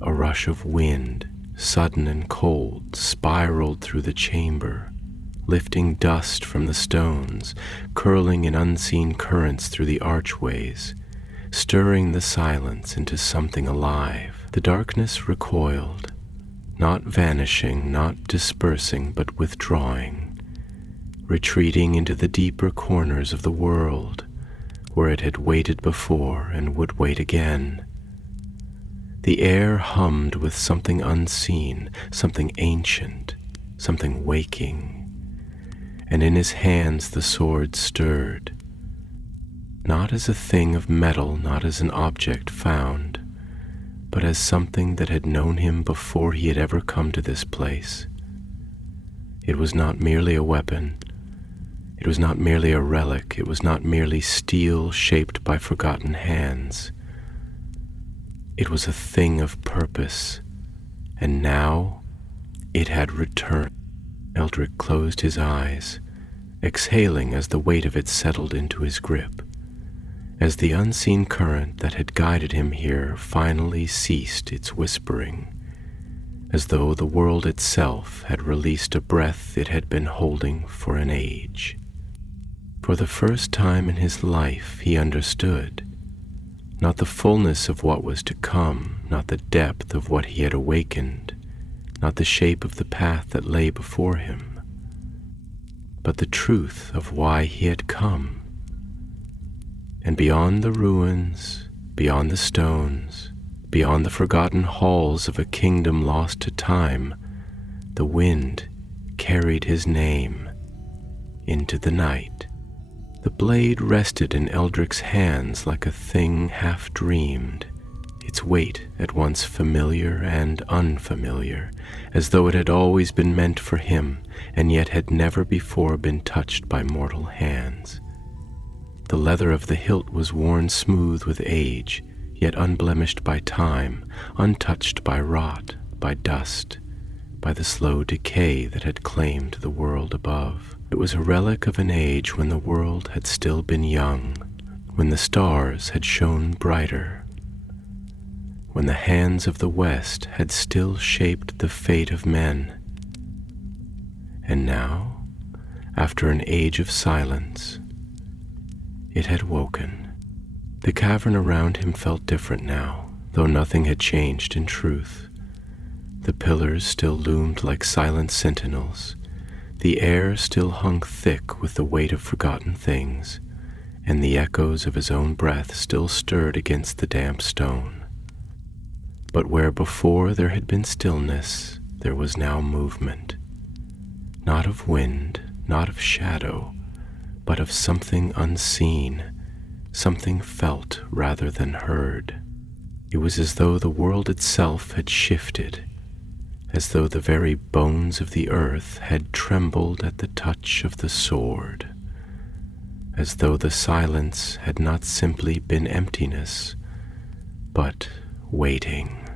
A rush of wind, sudden and cold, spiraled through the chamber, lifting dust from the stones, curling in unseen currents through the archways, stirring the silence into something alive. The darkness recoiled, not vanishing, not dispersing, but withdrawing, retreating into the deeper corners of the world, where it had waited before and would wait again. The air hummed with something unseen, something ancient, something waking, and in his hands the sword stirred, not as a thing of metal, not as an object found, but as something that had known him before he had ever come to this place. It was not merely a weapon. It was not merely a relic. It was not merely steel shaped by forgotten hands. It was a thing of purpose, and now it had returned. Eldrick closed his eyes, exhaling as the weight of it settled into his grip, as the unseen current that had guided him here finally ceased its whispering, as though the world itself had released a breath it had been holding for an age. For the first time in his life he understood, not the fullness of what was to come, not the depth of what he had awakened, not the shape of the path that lay before him, but the truth of why he had come. And beyond the ruins, beyond the stones, beyond the forgotten halls of a kingdom lost to time, the wind carried his name into the night. The blade rested in Eldrick's hands like a thing half-dreamed, its weight at once familiar and unfamiliar, as though it had always been meant for him and yet had never before been touched by mortal hands. The leather of the hilt was worn smooth with age, yet unblemished by time, untouched by rot, by dust, by the slow decay that had claimed the world above. It was a relic of an age when the world had still been young, when the stars had shone brighter, when the hands of the West had still shaped the fate of men. And now, after an age of silence, it had woken. The cavern around him felt different now, though nothing had changed in truth. The pillars still loomed like silent sentinels. The air still hung thick with the weight of forgotten things, and the echoes of his own breath still stirred against the damp stone. But where before there had been stillness, there was now movement, not of wind, not of shadow, but of something unseen, something felt rather than heard. It was as though the world itself had shifted, as though the very bones of the earth had trembled at the touch of the sword, as though the silence had not simply been emptiness, but waiting.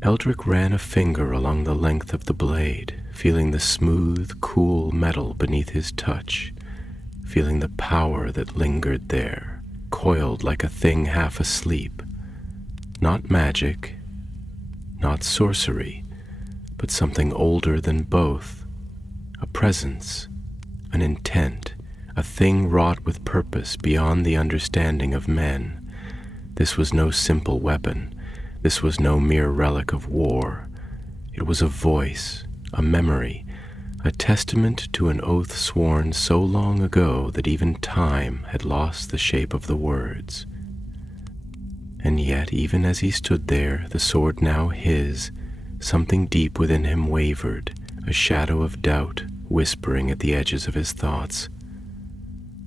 Eldrick ran a finger along the length of the blade, feeling the smooth, cool metal beneath his touch, feeling the power that lingered there, coiled like a thing half asleep. Not magic, not sorcery, but something older than both, a presence, an intent, a thing wrought with purpose beyond the understanding of men. This was no simple weapon. This was no mere relic of war. It was a voice, a memory, a testament to an oath sworn so long ago that even time had lost the shape of the words. And yet, even as he stood there, the sword now his, something deep within him wavered, a shadow of doubt whispering at the edges of his thoughts.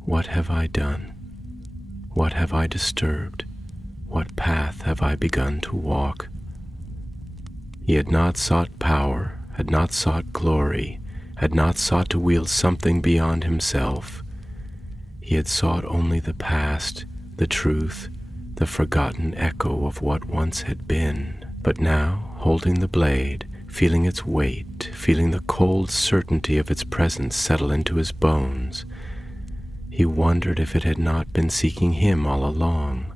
What have I done? What have I disturbed? What path have I begun to walk? He had not sought power, had not sought glory, had not sought to wield something beyond himself. He had sought only the past, the truth, the forgotten echo of what once had been. But now, holding the blade, feeling its weight, feeling the cold certainty of its presence settle into his bones, he wondered if it had not been seeking him all along.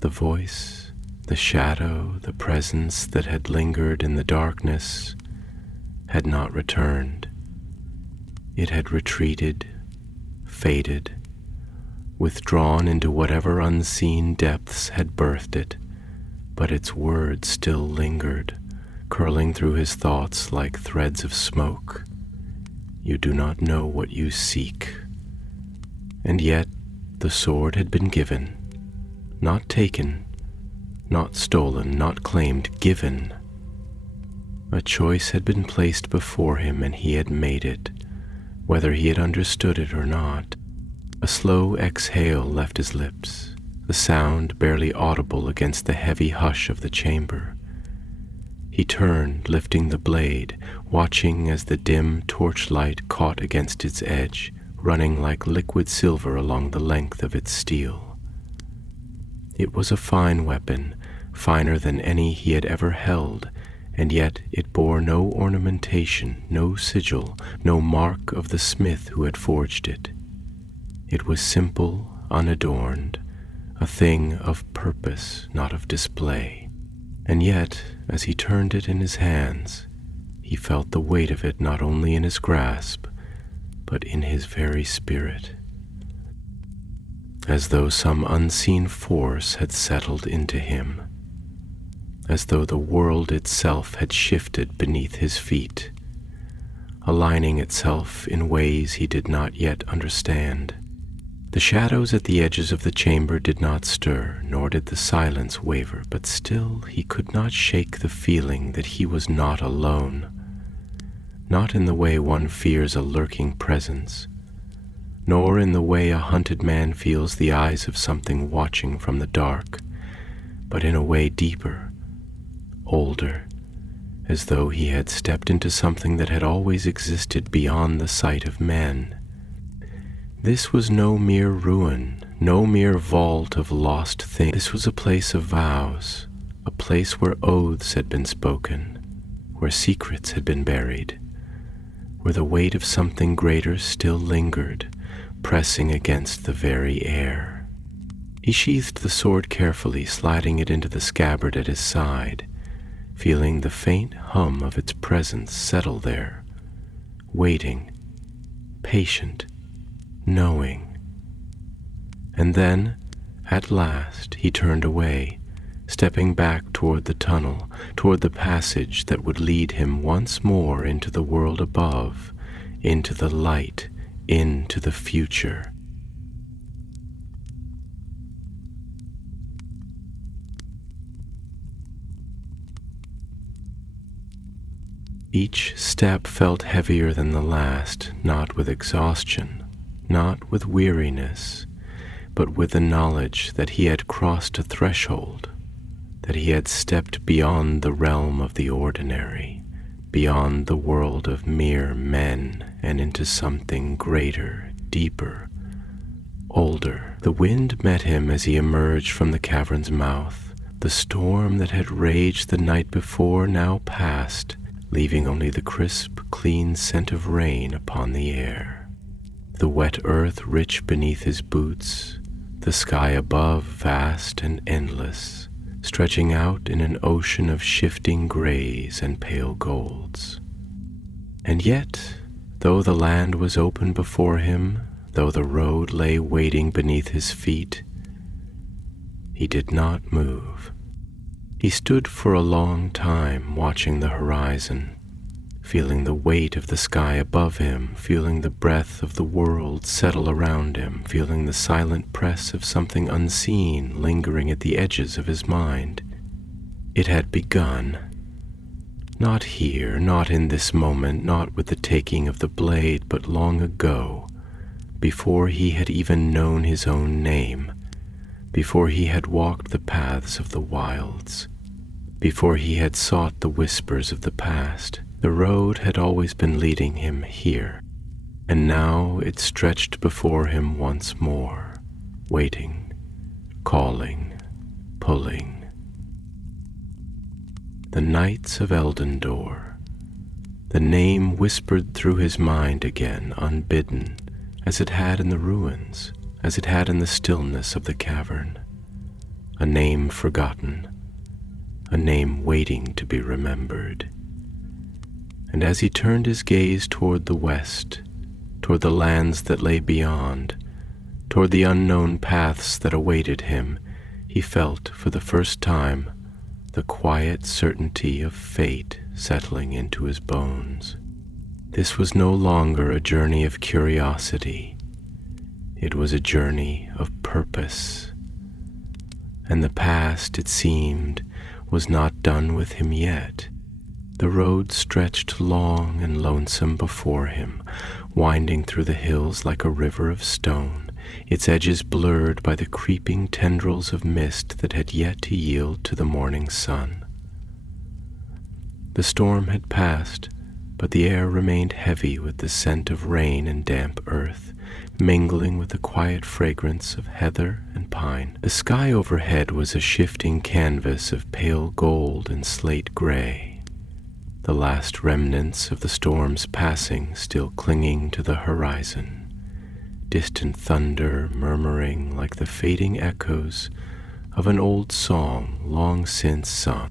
The voice, the shadow, the presence that had lingered in the darkness had not returned. It had retreated, faded, withdrawn into whatever unseen depths had birthed it, but its words still lingered, curling through his thoughts like threads of smoke. You do not know what you seek. And yet the sword had been given, not taken, not stolen, not claimed, given. A choice had been placed before him, and he had made it, whether he had understood it or not. A slow exhale left his lips, the sound barely audible against the heavy hush of the chamber. He turned, lifting the blade, watching as the dim torchlight caught against its edge, running like liquid silver along the length of its steel. It was a fine weapon, finer than any he had ever held, and yet it bore no ornamentation, no sigil, no mark of the smith who had forged it. It was simple, unadorned, a thing of purpose, not of display. And yet, as he turned it in his hands, he felt the weight of it not only in his grasp, but in his very spirit, as though some unseen force had settled into him, as though the world itself had shifted beneath his feet, aligning itself in ways he did not yet understand. The shadows at the edges of the chamber did not stir, nor did the silence waver, but still he could not shake the feeling that he was not alone, not in the way one fears a lurking presence, nor in the way a hunted man feels the eyes of something watching from the dark, but in a way deeper, older, as though he had stepped into something that had always existed beyond the sight of men. This was no mere ruin, no mere vault of lost things. This was a place of vows, a place where oaths had been spoken, where secrets had been buried, where the weight of something greater still lingered, pressing against the very air. He sheathed the sword carefully, sliding it into the scabbard at his side, feeling the faint hum of its presence settle there, waiting, patient, knowing. And then, at last, he turned away, stepping back toward the tunnel, toward the passage that would lead him once more into the world above, into the light, into the future. Each step felt heavier than the last, not with exhaustion, not with weariness, but with the knowledge that he had crossed a threshold, that he had stepped beyond the realm of the ordinary, beyond the world of mere men, and into something greater, deeper, older. The wind met him as he emerged from the cavern's mouth. The storm that had raged the night before now passed, leaving only the crisp, clean scent of rain upon the air. The wet earth rich beneath his boots, the sky above vast and endless, stretching out in an ocean of shifting grays and pale golds. And yet, though the land was open before him, though the road lay waiting beneath his feet, he did not move. He stood for a long time watching the horizon, feeling the weight of the sky above him, feeling the breath of the world settle around him, feeling the silent press of something unseen lingering at the edges of his mind. It had begun. Not here, not in this moment, not with the taking of the blade, but long ago, before he had even known his own name, before he had walked the paths of the wilds, before he had sought the whispers of the past. The road had always been leading him here, and now it stretched before him once more, waiting, calling, pulling. The Knights of Eldanor. The name whispered through his mind again, unbidden, as it had in the ruins, as it had in the stillness of the cavern. A name forgotten, a name waiting to be remembered. And as he turned his gaze toward the west, toward the lands that lay beyond, toward the unknown paths that awaited him, he felt for the first time the quiet certainty of fate settling into his bones. This was no longer a journey of curiosity. It was a journey of purpose. And the past, it seemed, was not done with him yet. The road stretched long and lonesome before him, winding through the hills like a river of stone, its edges blurred by the creeping tendrils of mist that had yet to yield to the morning sun. The storm had passed, but the air remained heavy with the scent of rain and damp earth, mingling with the quiet fragrance of heather and pine. The sky overhead was a shifting canvas of pale gold and slate gray, the last remnants of the storm's passing still clinging to the horizon, distant thunder murmuring like the fading echoes of an old song long since sung.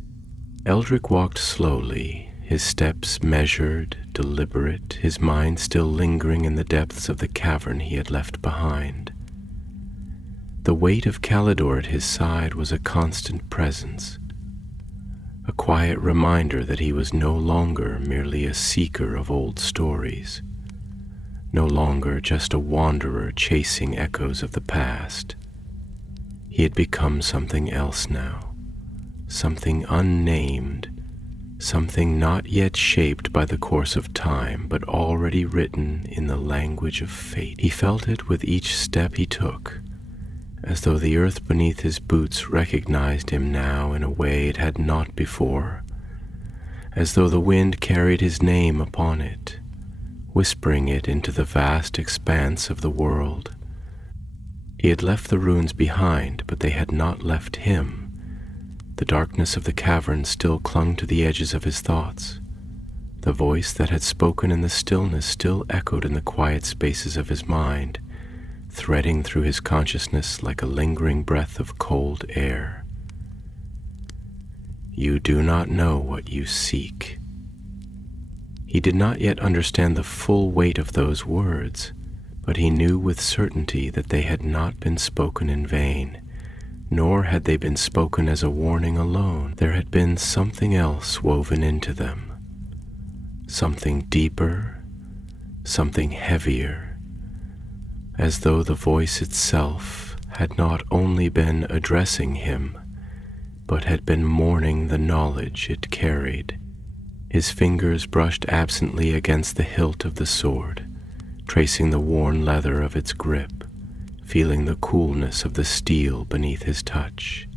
Eldrick walked slowly, his steps measured, deliberate, his mind still lingering in the depths of the cavern he had left behind. The weight of Calidor at his side was a constant presence, a quiet reminder that he was no longer merely a seeker of old stories, no longer just a wanderer chasing echoes of the past. He had become something else now, something unnamed, something not yet shaped by the course of time, but already written in the language of fate. He felt it with each step he took, as though the earth beneath his boots recognized him now in a way it had not before, as though the wind carried his name upon it, whispering it into the vast expanse of the world. He had left the ruins behind, but they had not left him. The darkness of the cavern still clung to the edges of his thoughts. The voice that had spoken in the stillness still echoed in the quiet spaces of his mind, threading through his consciousness like a lingering breath of cold air. You do not know what you seek. He did not yet understand the full weight of those words, but he knew with certainty that they had not been spoken in vain, nor had they been spoken as a warning alone. There had been something else woven into them, something deeper, something heavier, as though the voice itself had not only been addressing him, but had been mourning the knowledge it carried. His fingers brushed absently against the hilt of the sword, tracing the worn leather of its grip, feeling the coolness of the steel beneath his touch.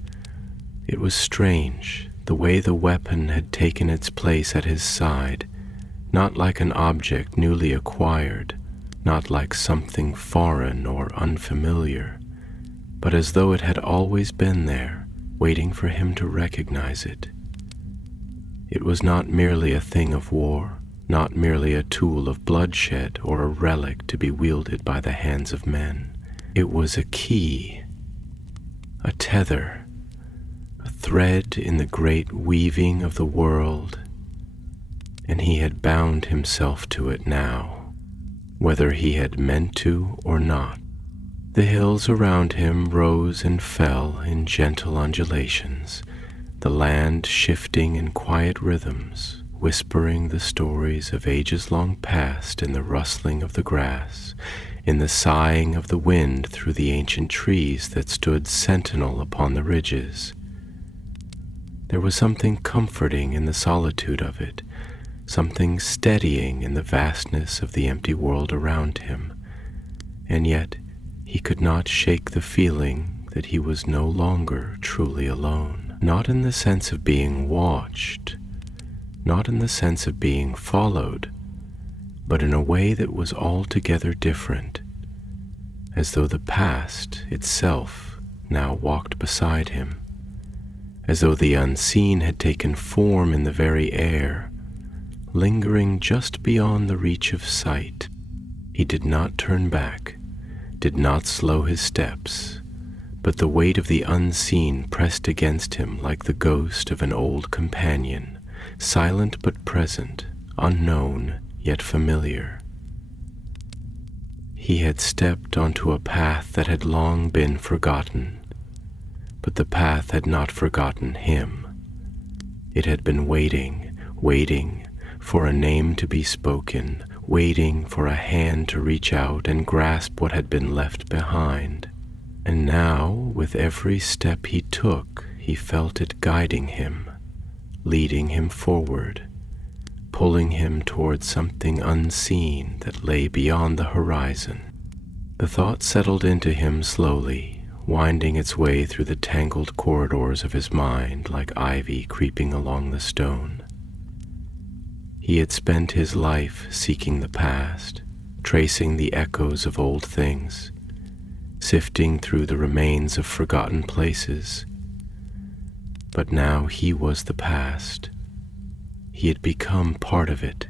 It was strange, the way the weapon had taken its place at his side, not like an object newly acquired, not like something foreign or unfamiliar, but as though it had always been there, waiting for him to recognize it. It was not merely a thing of war, not merely a tool of bloodshed or a relic to be wielded by the hands of men. It was a key, a tether, a thread in the great weaving of the world, and he had bound himself to it now, whether he had meant to or not. The hills around him rose and fell in gentle undulations, the land shifting in quiet rhythms, whispering the stories of ages long past in the rustling of the grass, in the sighing of the wind through the ancient trees that stood sentinel upon the ridges. There was something comforting in the solitude of it, something steadying in the vastness of the empty world around him, and yet he could not shake the feeling that he was no longer truly alone. Not in the sense of being watched, not in the sense of being followed, but in a way that was altogether different, as though the past itself now walked beside him, as though the unseen had taken form in the very air, lingering just beyond the reach of sight. He did not turn back, did not slow his steps, but the weight of the unseen pressed against him like the ghost of an old companion, silent but present, unknown yet familiar. He had stepped onto a path that had long been forgotten, but the path had not forgotten him. It had been waiting, waiting for a name to be spoken, waiting for a hand to reach out and grasp what had been left behind. And now, with every step he took, he felt it guiding him, leading him forward, pulling him towards something unseen that lay beyond the horizon. The thought settled into him slowly, winding its way through the tangled corridors of his mind like ivy creeping along the stone. He had spent his life seeking the past, tracing the echoes of old things, sifting through the remains of forgotten places. But now he was the past. He had become part of it,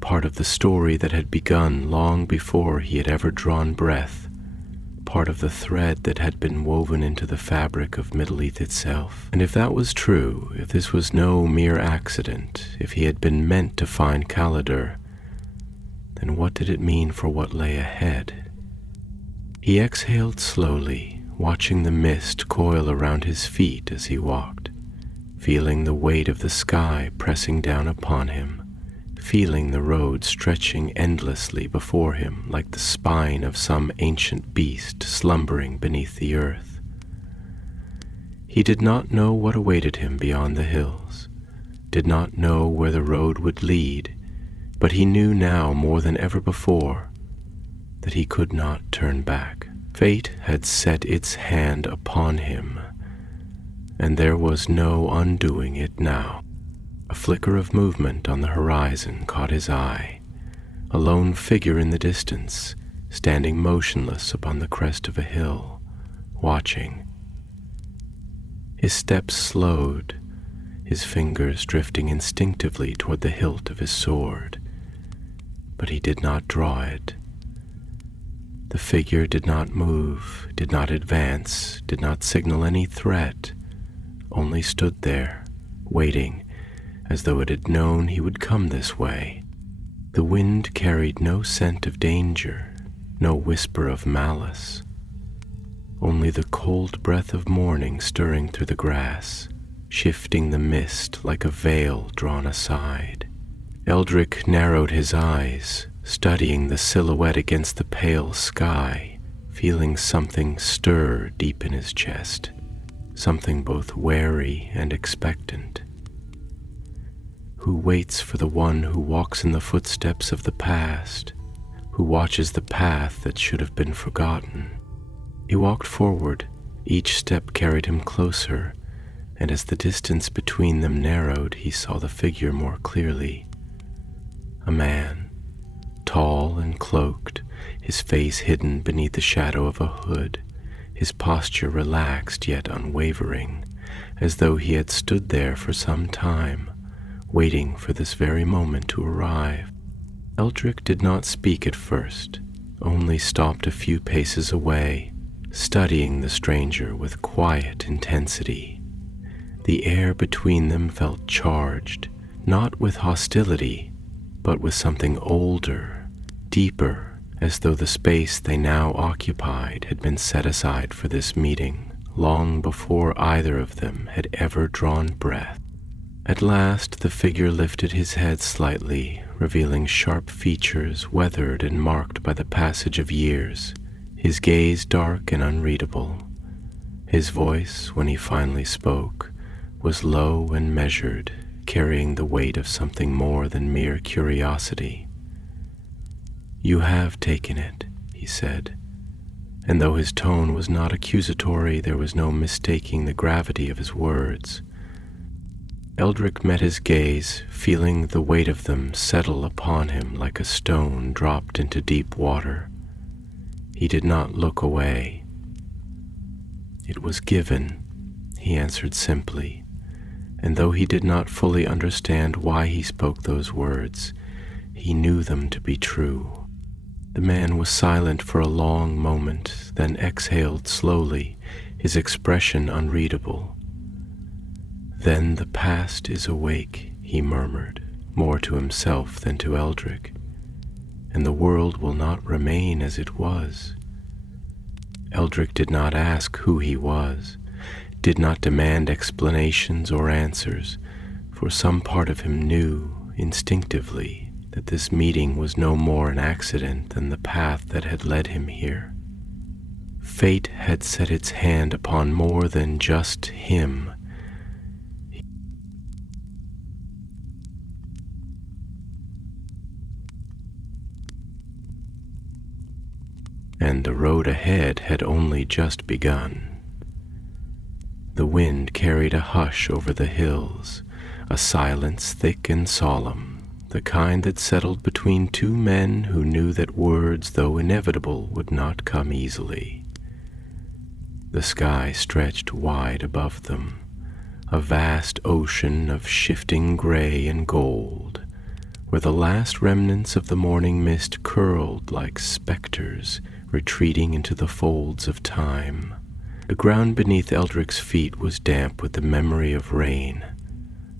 part of the story that had begun long before he had ever drawn breath, part of the thread that had been woven into the fabric of Middleath itself. And if that was true, if this was no mere accident, if he had been meant to find Calidor, then what did it mean for what lay ahead? He exhaled slowly, watching the mist coil around his feet as he walked, feeling the weight of the sky pressing down upon him, feeling the road stretching endlessly before him like the spine of some ancient beast slumbering beneath the earth. He did not know what awaited him beyond the hills, did not know where the road would lead, but he knew now more than ever before that he could not turn back. Fate had set its hand upon him, and there was no undoing it now. A flicker of movement on the horizon caught his eye, a lone figure in the distance, standing motionless upon the crest of a hill, watching. His steps slowed, his fingers drifting instinctively toward the hilt of his sword, but he did not draw it. The figure did not move, did not advance, did not signal any threat, only stood there, waiting, as though it had known he would come this way. The wind carried no scent of danger, no whisper of malice, only the cold breath of morning stirring through the grass, shifting the mist like a veil drawn aside. Eldric narrowed his eyes, studying the silhouette against the pale sky, feeling something stir deep in his chest, something both wary and expectant. Who waits for the one who walks in the footsteps of the past, who watches the path that should have been forgotten? He walked forward, each step carried him closer, and as the distance between them narrowed, he saw the figure more clearly. A man, tall and cloaked, his face hidden beneath the shadow of a hood, his posture relaxed yet unwavering, as though he had stood there for some time, waiting for this very moment to arrive. Eldric did not speak at first, only stopped a few paces away, studying the stranger with quiet intensity. The air between them felt charged, not with hostility, but with something older, deeper, as though the space they now occupied had been set aside for this meeting, long before either of them had ever drawn breath. At last the figure lifted his head slightly, revealing sharp features weathered and marked by the passage of years, his gaze dark and unreadable. His voice, when he finally spoke, was low and measured, carrying the weight of something more than mere curiosity. "You have taken it," he he said, and though his tone was not accusatory, there was no mistaking the gravity of his words. Eldrick met his gaze, feeling the weight of them settle upon him like a stone dropped into deep water. He did not look away. "It was given," he answered simply, and though he did not fully understand why he spoke those words, he knew them to be true. The man was silent for a long moment, then exhaled slowly, his expression unreadable. "Then the past is awake," he murmured, more to himself than to Eldrick, "and the world will not remain as it was." Eldrick did not ask who he was, did not demand explanations or answers, for some part of him knew, instinctively, that this meeting was no more an accident than the path that had led him here. Fate had set its hand upon more than just him. And the road ahead had only just begun. The wind carried a hush over the hills, a silence thick and solemn, the kind that settled between two men who knew that words, though inevitable, would not come easily. The sky stretched wide above them, a vast ocean of shifting gray and gold, where the last remnants of the morning mist curled like specters retreating into the folds of time. The ground beneath Eldrick's feet was damp with the memory of rain,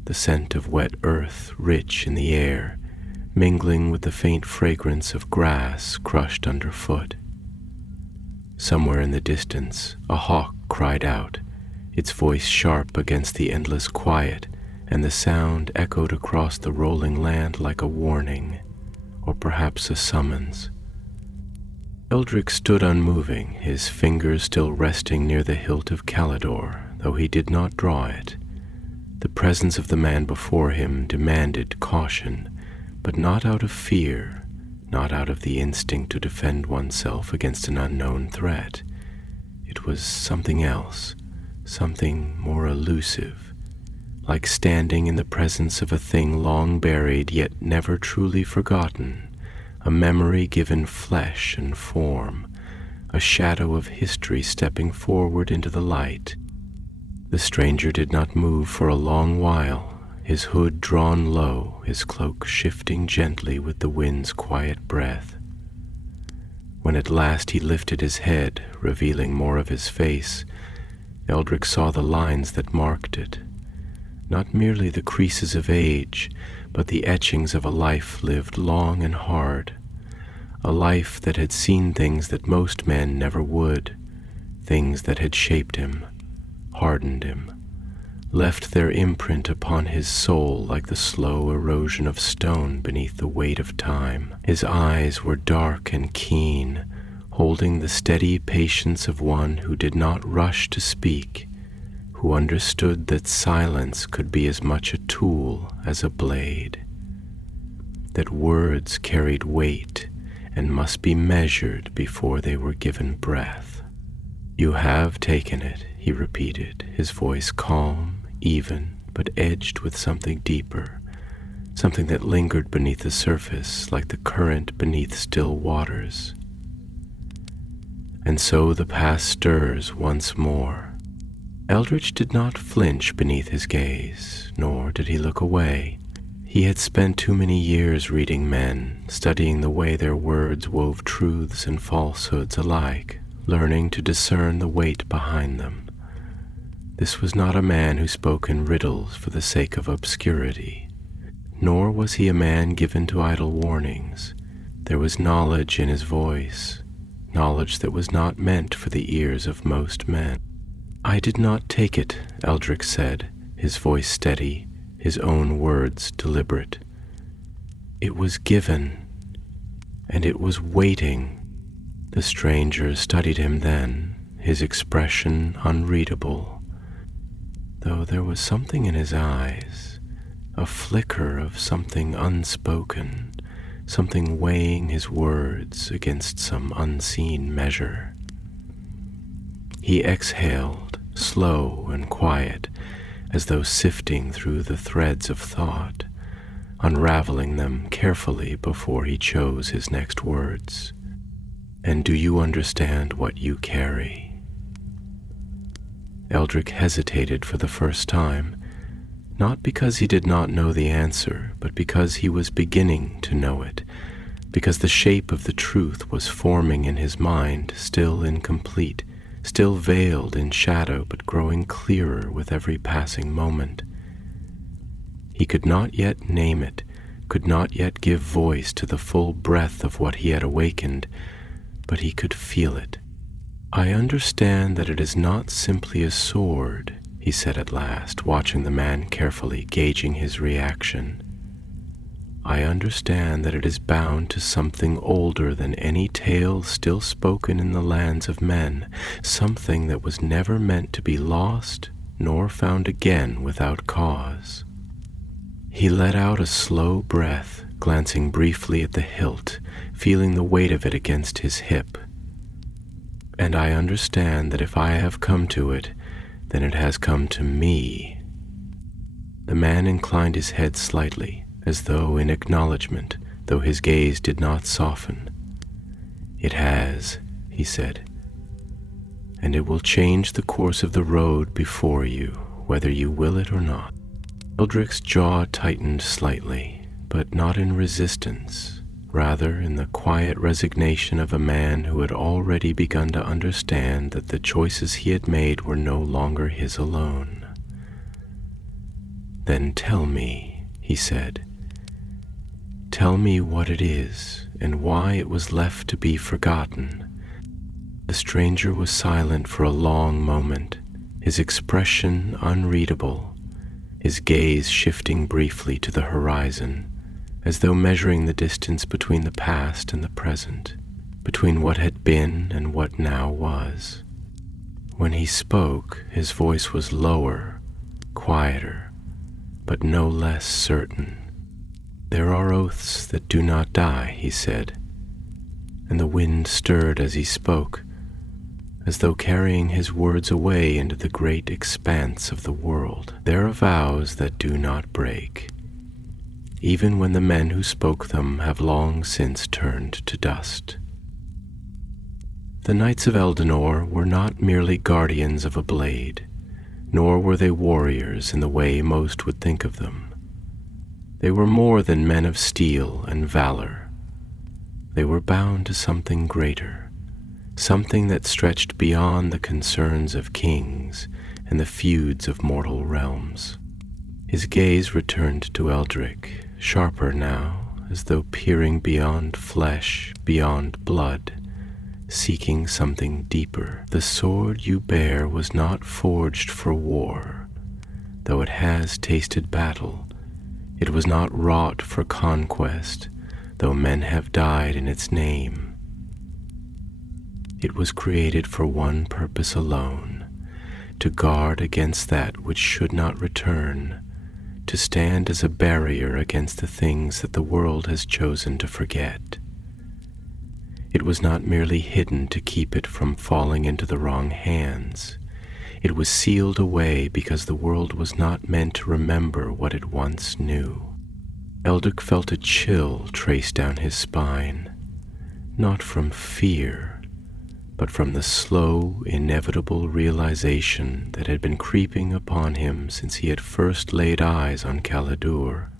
the scent of wet earth rich in the air, mingling with the faint fragrance of grass crushed underfoot. Somewhere in the distance, a hawk cried out, its voice sharp against the endless quiet, and the sound echoed across the rolling land like a warning, or perhaps a summons. Eldrick stood unmoving, his fingers still resting near the hilt of Calidor, though he did not draw it. The presence of the man before him demanded caution, but not out of fear, not out of the instinct to defend oneself against an unknown threat. It was something else, something more elusive, like standing in the presence of a thing long buried yet never truly forgotten, a memory given flesh and form, a shadow of history stepping forward into the light. The stranger did not move for a long while, his hood drawn low, his cloak shifting gently with the wind's quiet breath. When at last he lifted his head, revealing more of his face, Eldrick saw the lines that marked it, not merely the creases of age, but the etchings of a life lived long and hard, a life that had seen things that most men never would, things that had shaped him, hardened him, left their imprint upon his soul like the slow erosion of stone beneath the weight of time. His eyes were dark and keen, holding the steady patience of one who did not rush to speak, who understood that silence could be as much a tool as a blade, that words carried weight and must be measured before they were given breath. "You have taken it," he repeated, his voice calm, even, but edged with something deeper, something that lingered beneath the surface like the current beneath still waters. And so the past stirs once more. Eldritch did not flinch beneath his gaze, nor did he look away. He had spent too many years reading men, studying the way their words wove truths and falsehoods alike, learning to discern the weight behind them. This was not a man who spoke in riddles for the sake of obscurity, nor was he a man given to idle warnings. There was knowledge in his voice, knowledge that was not meant for the ears of most men. "I did not take it," Eldrick said, his voice steady, his own words deliberate. "It was given, and it was waiting." The stranger studied him then, his expression unreadable, though there was something in his eyes, a flicker of something unspoken, something weighing his words against some unseen measure. He exhaled, slow and quiet, as though sifting through the threads of thought, unraveling them carefully before he chose his next words. "And do you understand what you carry?" Eldrick hesitated for the first time, not because he did not know the answer, but because he was beginning to know it, because the shape of the truth was forming in his mind, still incomplete, still veiled in shadow, but growing clearer with every passing moment. He could not yet name it, could not yet give voice to the full breadth of what he had awakened, but he could feel it. "I understand that it is not simply a sword," he said at last, watching the man carefully, gauging his reaction. "I understand that it is bound to something older than any tale still spoken in the lands of men, something that was never meant to be lost nor found again without cause." He let out a slow breath, glancing briefly at the hilt, feeling the weight of it against his hip. "And I understand that if I have come to it, then it has come to me." The man inclined his head slightly, as though in acknowledgement, though his gaze did not soften. "It has," he said, "and it will change the course of the road before you, whether you will it or not." Eldrick's jaw tightened slightly, but not in resistance, rather in the quiet resignation of a man who had already begun to understand that the choices he had made were no longer his alone. "Then tell me," he said. "Tell me what it is, and why it was left to be forgotten." The stranger was silent for a long moment, his expression unreadable, his gaze shifting briefly to the horizon, as though measuring the distance between the past and the present, between what had been and what now was. When he spoke, his voice was lower, quieter, but no less certain. "There are oaths that do not die," he said, and the wind stirred as he spoke, as though carrying his words away into the great expanse of the world. "There are vows that do not break, even when the men who spoke them have long since turned to dust." The Knights of Eldanor were not merely guardians of a blade, nor were they warriors in the way most would think of them. They were more than men of steel and valor. They were bound to something greater, something that stretched beyond the concerns of kings and the feuds of mortal realms. His gaze returned to Eldrick, sharper now, as though peering beyond flesh, beyond blood, seeking something deeper. "The sword you bear was not forged for war, though it has tasted battle. It was not wrought for conquest, though men have died in its name. It was created for one purpose alone, to guard against that which should not return, to stand as a barrier against the things that the world has chosen to forget. It was not merely hidden to keep it from falling into the wrong hands. It was sealed away because the world was not meant to remember what it once knew." Eldrick felt a chill trace down his spine, not from fear, but from the slow, inevitable realization that had been creeping upon him since he had first laid eyes on Caladur,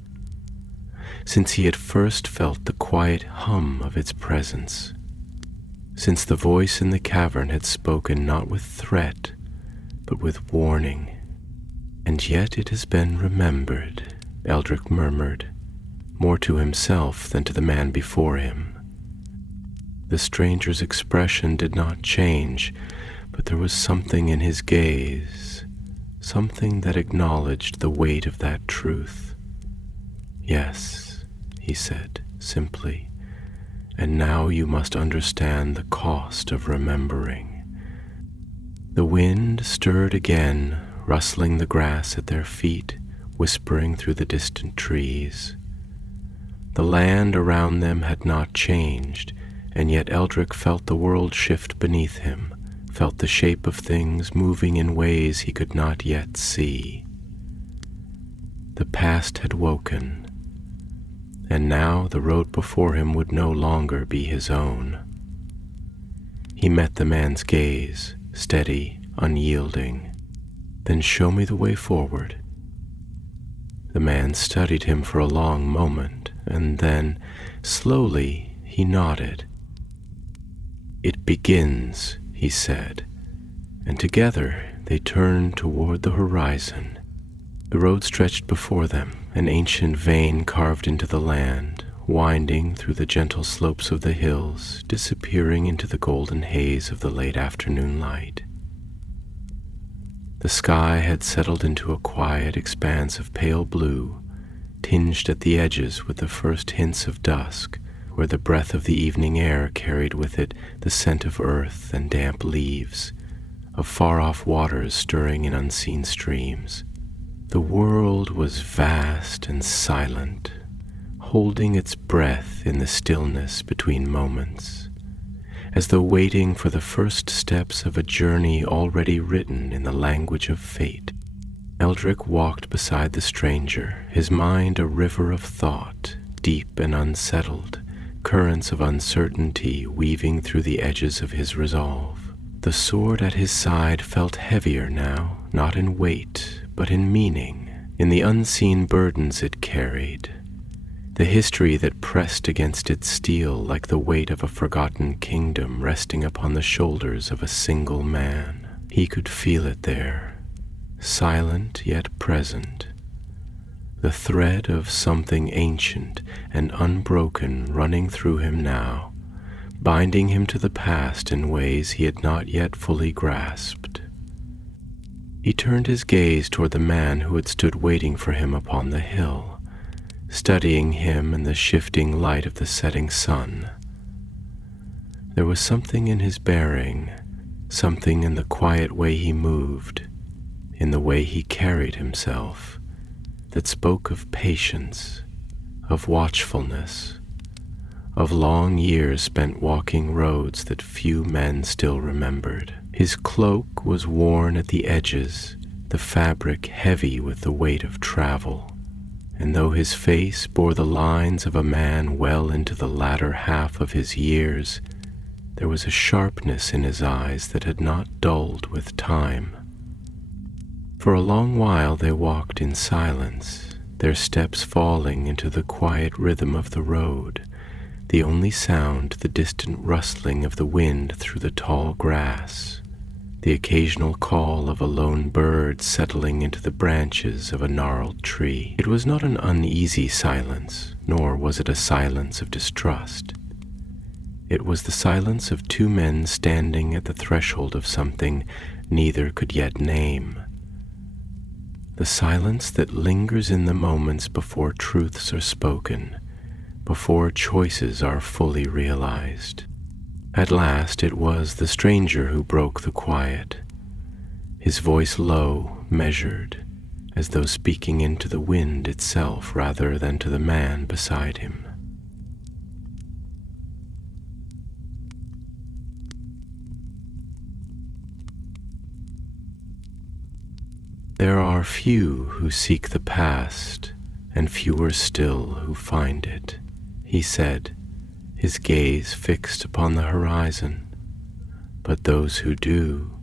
since he had first felt the quiet hum of its presence, since the voice in the cavern had spoken not with threat, but with warning. "And yet it has been remembered," Eldrick murmured, more to himself than to the man before him. The stranger's expression did not change, but there was something in his gaze, something that acknowledged the weight of that truth. "Yes," he said simply, "and now you must understand the cost of remembering." The wind stirred again, rustling the grass at their feet, whispering through the distant trees. The land around them had not changed, and yet Eldrick felt the world shift beneath him, felt the shape of things moving in ways he could not yet see. The past had woken, and now the road before him would no longer be his own. He met the man's gaze, steady, unyielding. "Then show me the way forward." The man studied him for a long moment, and then, slowly, he nodded. "It begins," he said, and together they turned toward the horizon. The road stretched before them, an ancient vein carved into the land, winding through the gentle slopes of the hills, disappearing into the golden haze of the late afternoon light. The sky had settled into a quiet expanse of pale blue, tinged at the edges with the first hints of dusk, where the breath of the evening air carried with it the scent of earth and damp leaves, of far-off waters stirring in unseen streams. The world was vast and silent, holding its breath in the stillness between moments, as though waiting for the first steps of a journey already written in the language of fate. Eldrick walked beside the stranger, his mind a river of thought, deep and unsettled, currents of uncertainty weaving through the edges of his resolve. The sword at his side felt heavier now, not in weight, but in meaning, in the unseen burdens it carried, the history that pressed against its steel like the weight of a forgotten kingdom resting upon the shoulders of a single man. He could feel it there, silent yet present, the thread of something ancient and unbroken running through him now, binding him to the past in ways he had not yet fully grasped. He turned his gaze toward the man who had stood waiting for him upon the hill, studying him in the shifting light of the setting sun. There was something in his bearing, something in the quiet way he moved, in the way he carried himself, that spoke of patience, of watchfulness, of long years spent walking roads that few men still remembered. His cloak was worn at the edges, the fabric heavy with the weight of travel, and though his face bore the lines of a man well into the latter half of his years, there was a sharpness in his eyes that had not dulled with time. For a long while they walked in silence, their steps falling into the quiet rhythm of the road, the only sound the distant rustling of the wind through the tall grass, the occasional call of a lone bird settling into the branches of a gnarled tree. It was not an uneasy silence, nor was it a silence of distrust. It was the silence of two men standing at the threshold of something neither could yet name. The silence that lingers in the moments before truths are spoken, before choices are fully realized. At last it was the stranger who broke the quiet, his voice low, measured, as though speaking into the wind itself rather than to the man beside him. There are few who seek the past, and fewer still who find it, he said, his gaze fixed upon the horizon. But those who do,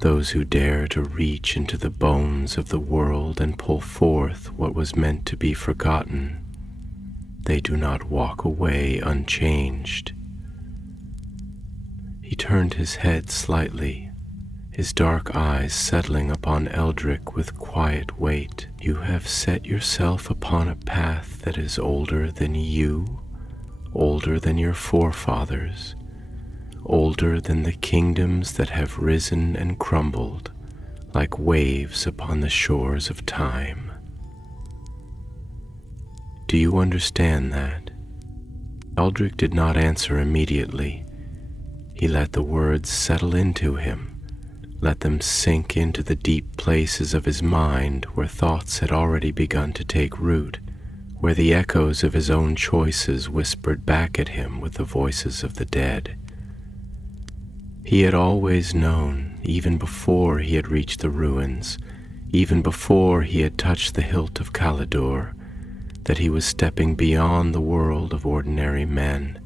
those who dare to reach into the bones of the world and pull forth what was meant to be forgotten, they do not walk away unchanged. He turned his head slightly, his dark eyes settling upon Eldrick with quiet weight. You have set yourself upon a path that is older than you, older than your forefathers, older than the kingdoms that have risen and crumbled like waves upon the shores of time. Do you understand that? Eldrick did not answer immediately. He let the words settle into him, let them sink into the deep places of his mind where thoughts had already begun to take root, where the echoes of his own choices whispered back at him with the voices of the dead. He had always known, even before he had reached the ruins, even before he had touched the hilt of Calidor, that he was stepping beyond the world of ordinary men,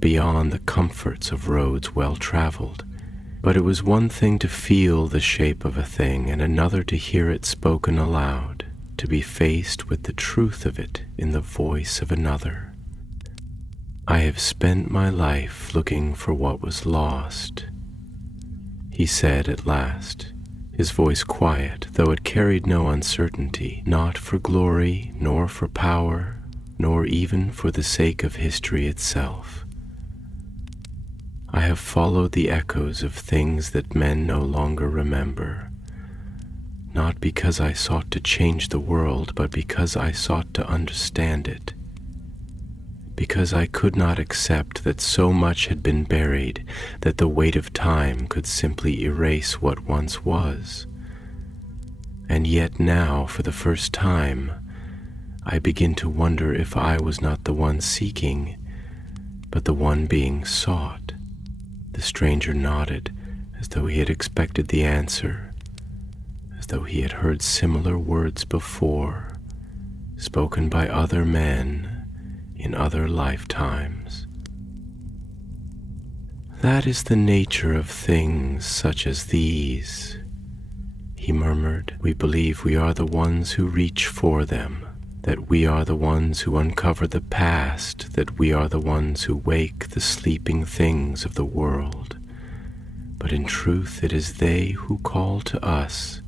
beyond the comforts of roads well traveled. But it was one thing to feel the shape of a thing, and another to hear it spoken aloud, to be faced with the truth of it in the voice of another. "I have spent my life looking for what was lost," he said at last, his voice quiet, though it carried no uncertainty, not for glory, nor for power, nor even for the sake of history itself. "I have followed the echoes of things that men no longer remember, not because I sought to change the world, but because I sought to understand it, because I could not accept that so much had been buried that the weight of time could simply erase what once was. And yet now, for the first time, I begin to wonder if I was not the one seeking, but the one being sought." The stranger nodded, as though he had expected the answer, as though he had heard similar words before, spoken by other men in other lifetimes. "That is the nature of things such as these," he murmured. "We believe we are the ones who reach for them, that we are the ones who uncover the past, that we are the ones who wake the sleeping things of the world. But in truth it is they who call to us,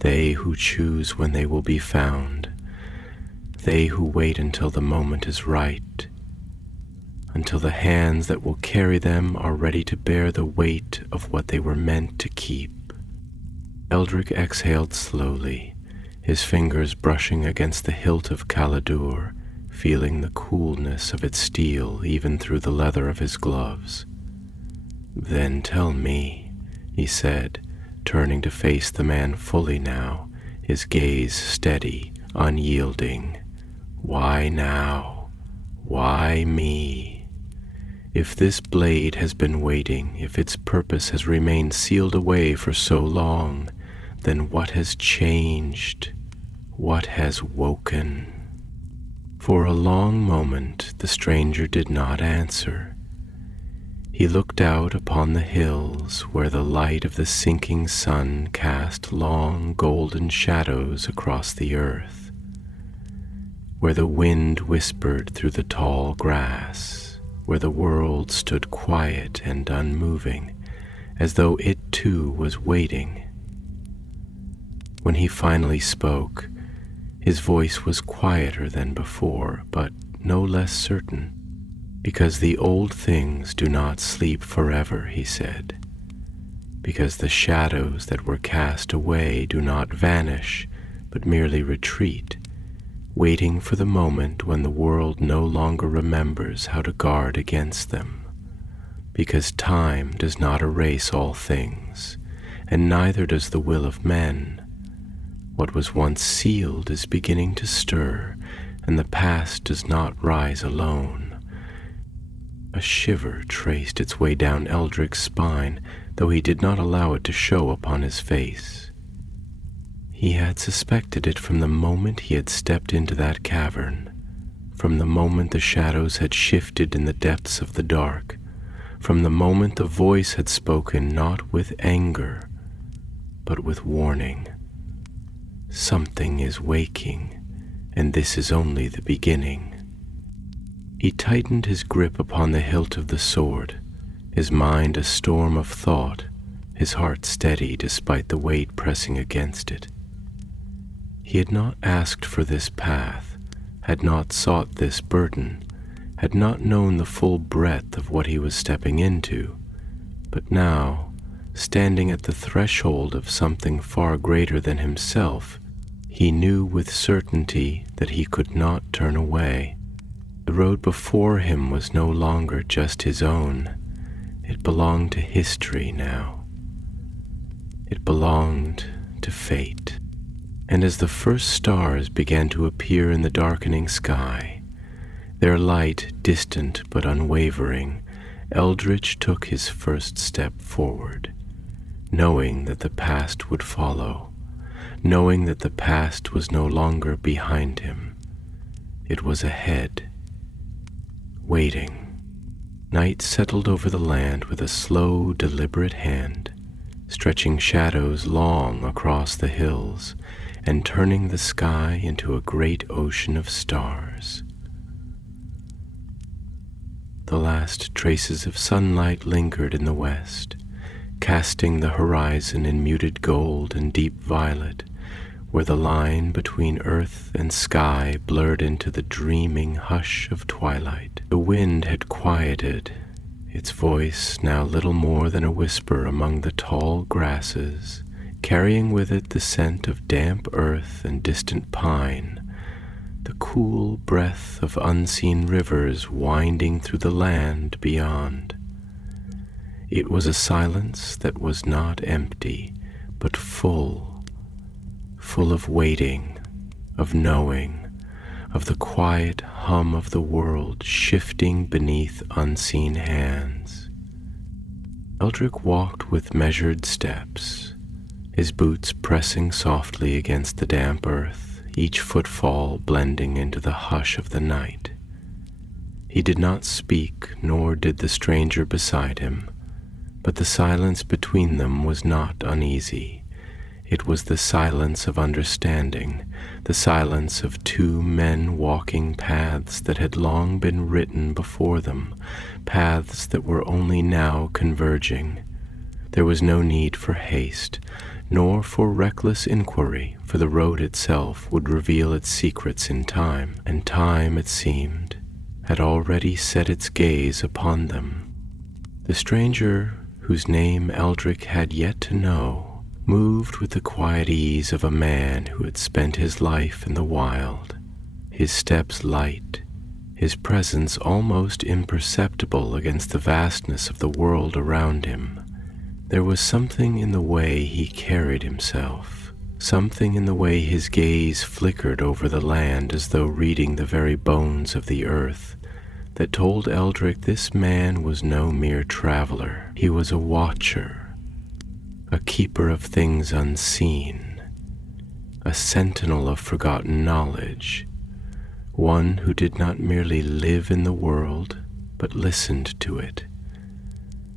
they who choose when they will be found, they who wait until the moment is right, until the hands that will carry them are ready to bear the weight of what they were meant to keep." Eldrick exhaled slowly, his fingers brushing against the hilt of Calidor, feeling the coolness of its steel even through the leather of his gloves. "Then tell me," he said, turning to face the man fully now, his gaze steady, unyielding. "Why now? Why me? If this blade has been waiting, if its purpose has remained sealed away for so long, then what has changed? What has woken?" For a long moment the stranger did not answer. He looked out upon the hills where the light of the sinking sun cast long golden shadows across the earth, where the wind whispered through the tall grass, where the world stood quiet and unmoving, as though it too was waiting. When he finally spoke, his voice was quieter than before, but no less certain. "Because the old things do not sleep forever," he said. "Because the shadows that were cast away do not vanish, but merely retreat, waiting for the moment when the world no longer remembers how to guard against them. Because time does not erase all things, and neither does the will of men. What was once sealed is beginning to stir, and the past does not rise alone." A shiver traced its way down Eldrick's spine, though he did not allow it to show upon his face. He had suspected it from the moment he had stepped into that cavern, from the moment the shadows had shifted in the depths of the dark, from the moment the voice had spoken not with anger, but with warning. Something is waking, and this is only the beginning. He tightened his grip upon the hilt of the sword, his mind a storm of thought, his heart steady despite the weight pressing against it. He had not asked for this path, had not sought this burden, had not known the full breadth of what he was stepping into, but now, standing at the threshold of something far greater than himself, he knew with certainty that he could not turn away. The road before him was no longer just his own. It belonged to history now. It belonged to fate. And as the first stars began to appear in the darkening sky, their light distant but unwavering, Eldritch took his first step forward, knowing that the past would follow, knowing that the past was no longer behind him. It was ahead, waiting. Night settled over the land with a slow, deliberate hand, stretching shadows long across the hills and turning the sky into a great ocean of stars. The last traces of sunlight lingered in the west, casting the horizon in muted gold and deep violet, where the line between earth and sky blurred into the dreaming hush of twilight. The wind had quieted, its voice now little more than a whisper among the tall grasses, carrying with it the scent of damp earth and distant pine, the cool breath of unseen rivers winding through the land beyond. It was a silence that was not empty, but full of waiting, of knowing, of the quiet hum of the world shifting beneath unseen hands. Eldritch walked with measured steps, his boots pressing softly against the damp earth, each footfall blending into the hush of the night. He did not speak, nor did the stranger beside him, but the silence between them was not uneasy. It was the silence of understanding, the silence of two men walking paths that had long been written before them, paths that were only now converging. There was no need for haste, nor for reckless inquiry, for the road itself would reveal its secrets in time, and time, it seemed, had already set its gaze upon them. The stranger, whose name Eldritch had yet to know, moved with the quiet ease of a man who had spent his life in the wild, his steps light, his presence almost imperceptible against the vastness of the world around him. There was something in the way he carried himself, something in the way his gaze flickered over the land as though reading the very bones of the earth, that told Eldritch this man was no mere traveler. He was a watcher, a keeper of things unseen, a sentinel of forgotten knowledge, one who did not merely live in the world, but listened to it,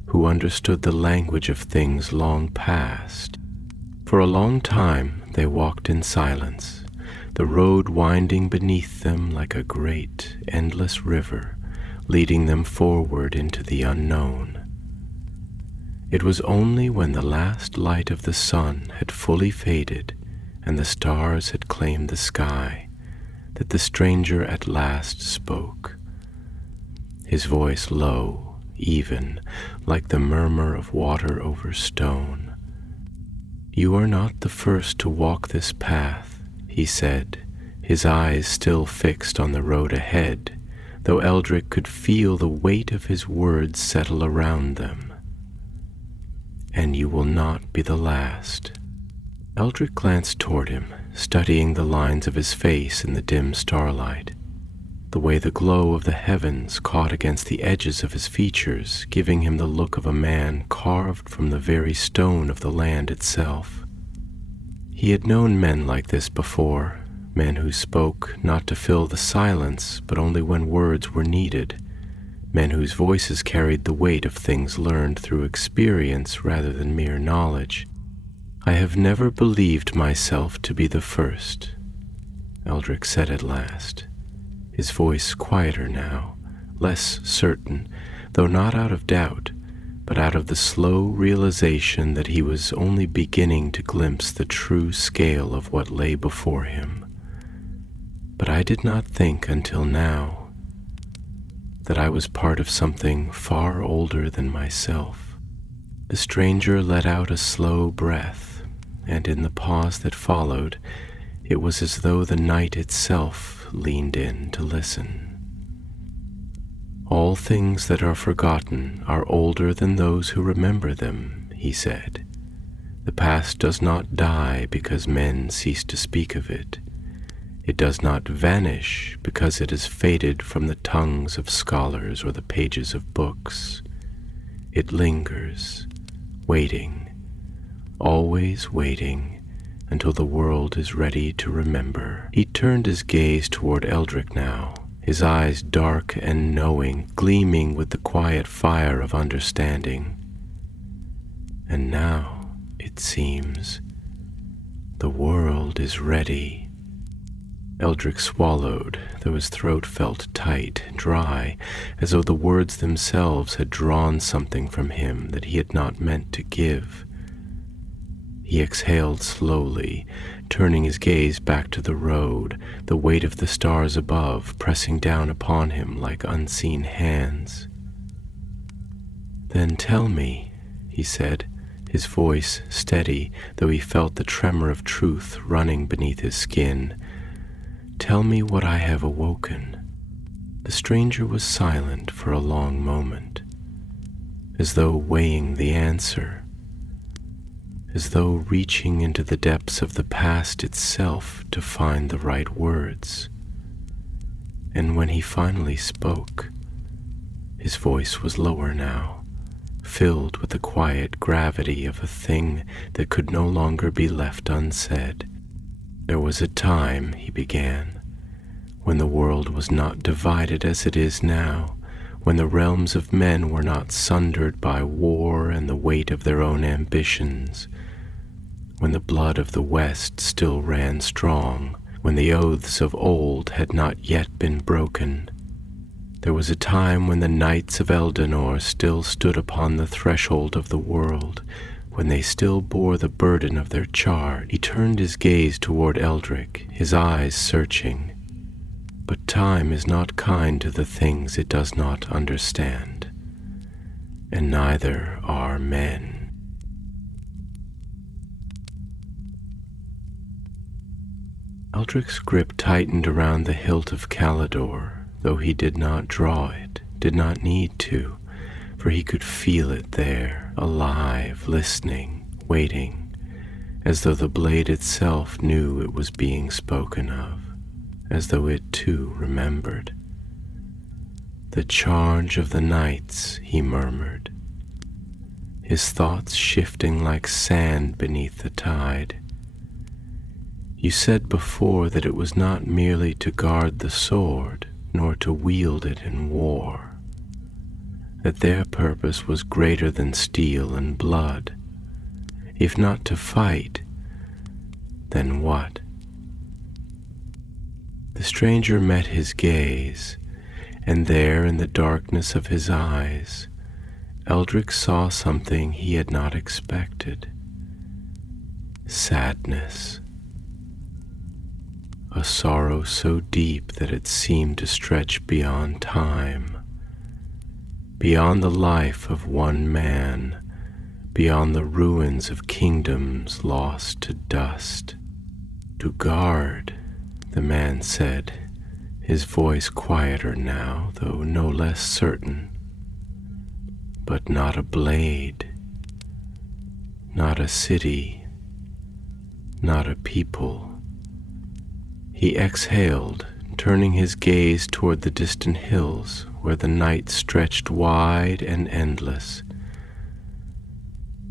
who understood the language of things long past. For a long time they walked in silence, the road winding beneath them like a great, endless river, leading them forward into the unknown. It was only when the last light of the sun had fully faded and the stars had claimed the sky that the stranger at last spoke, his voice low, even, like the murmur of water over stone. "You are not the first to walk this path," he said, his eyes still fixed on the road ahead, though Eldritch could feel the weight of his words settle around them. "And you will not be the last." Eldritch glanced toward him, studying the lines of his face in the dim starlight, the way the glow of the heavens caught against the edges of his features, giving him the look of a man carved from the very stone of the land itself. He had known men like this before, men who spoke not to fill the silence, but only when words were needed, men whose voices carried the weight of things learned through experience rather than mere knowledge. "I have never believed myself to be the first," Eldritch said at last, his voice quieter now, less certain, though not out of doubt, but out of the slow realization that he was only beginning to glimpse the true scale of what lay before him. "But I did not think until now that I was part of something far older than myself." The stranger let out a slow breath, and in the pause that followed, it was as though the night itself leaned in to listen. "All things that are forgotten are older than those who remember them," he said. The past does not die because men cease to speak of it. It does not vanish because it has faded from the tongues of scholars or the pages of books. It lingers, waiting, always waiting, until the world is ready to remember. He turned his gaze toward Eldrick now, his eyes dark and knowing, gleaming with the quiet fire of understanding. And now, it seems, the world is ready. Eldrick swallowed, though his throat felt tight, dry, as though the words themselves had drawn something from him that he had not meant to give. He exhaled slowly, turning his gaze back to the road, the weight of the stars above pressing down upon him like unseen hands. "Then tell me," he said, his voice steady, though he felt the tremor of truth running beneath his skin. "Tell me what I have awoken." The stranger was silent for a long moment, as though weighing the answer, as though reaching into the depths of the past itself to find the right words. And when he finally spoke, his voice was lower now, filled with the quiet gravity of a thing that could no longer be left unsaid. "There was a time," he began, "when the world was not divided as it is now, when the realms of men were not sundered by war and the weight of their own ambitions, when the blood of the West still ran strong, when the oaths of old had not yet been broken. There was a time when the knights of Eldanor still stood upon the threshold of the world, when they still bore the burden of their charge." He turned his gaze toward Eldrick, his eyes searching. "But time is not kind to the things it does not understand, and neither are men." Eldrick's grip tightened around the hilt of Calidor, though he did not draw it, did not need to, for he could feel it there, alive, listening, waiting, as though the blade itself knew it was being spoken of, as though it too remembered. "The charge of the knights," he murmured, his thoughts shifting like sand beneath the tide. "You said before that it was not merely to guard the sword, nor to wield it in war, that their purpose was greater than steel and blood. If not to fight, then what?" The stranger met his gaze, and there in the darkness of his eyes, Eldrick saw something he had not expected. Sadness. A sorrow so deep that it seemed to stretch beyond time, beyond the life of one man, beyond the ruins of kingdoms lost to dust. "To guard," the man said, his voice quieter now, though no less certain. "But not a blade, not a city, not a people." He exhaled, turning his gaze toward the distant hills where the night stretched wide and endless.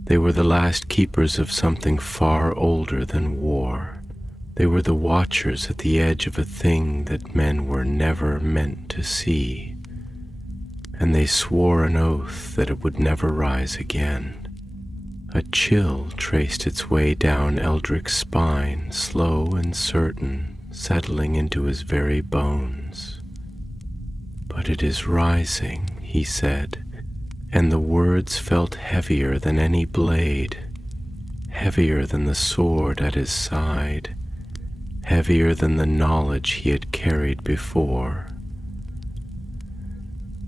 They were the last keepers of something far older than war. They were the watchers at the edge of a thing that men were never meant to see, and they swore an oath that it would never rise again. A chill traced its way down Eldrick's spine, slow and certain, settling into his very bones. "But it is rising," he said, and the words felt heavier than any blade, heavier than the sword at his side, heavier than the knowledge he had carried before.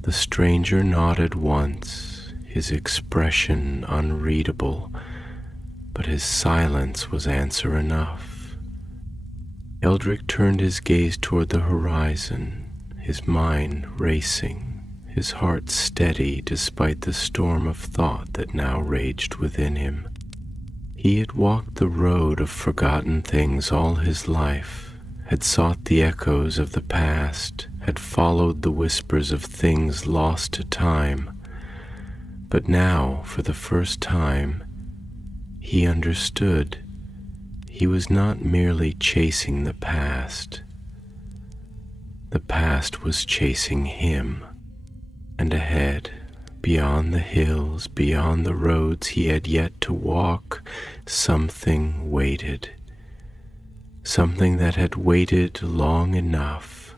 The stranger nodded once, his expression unreadable, but his silence was answer enough. Eldrick turned his gaze toward the horizon, his mind racing, his heart steady despite the storm of thought that now raged within him. He had walked the road of forgotten things all his life, had sought the echoes of the past, had followed the whispers of things lost to time. But now, for the first time, he understood. He was not merely chasing the past. The past was chasing him. And ahead, beyond the hills, beyond the roads he had yet to walk, something waited. Something that had waited long enough.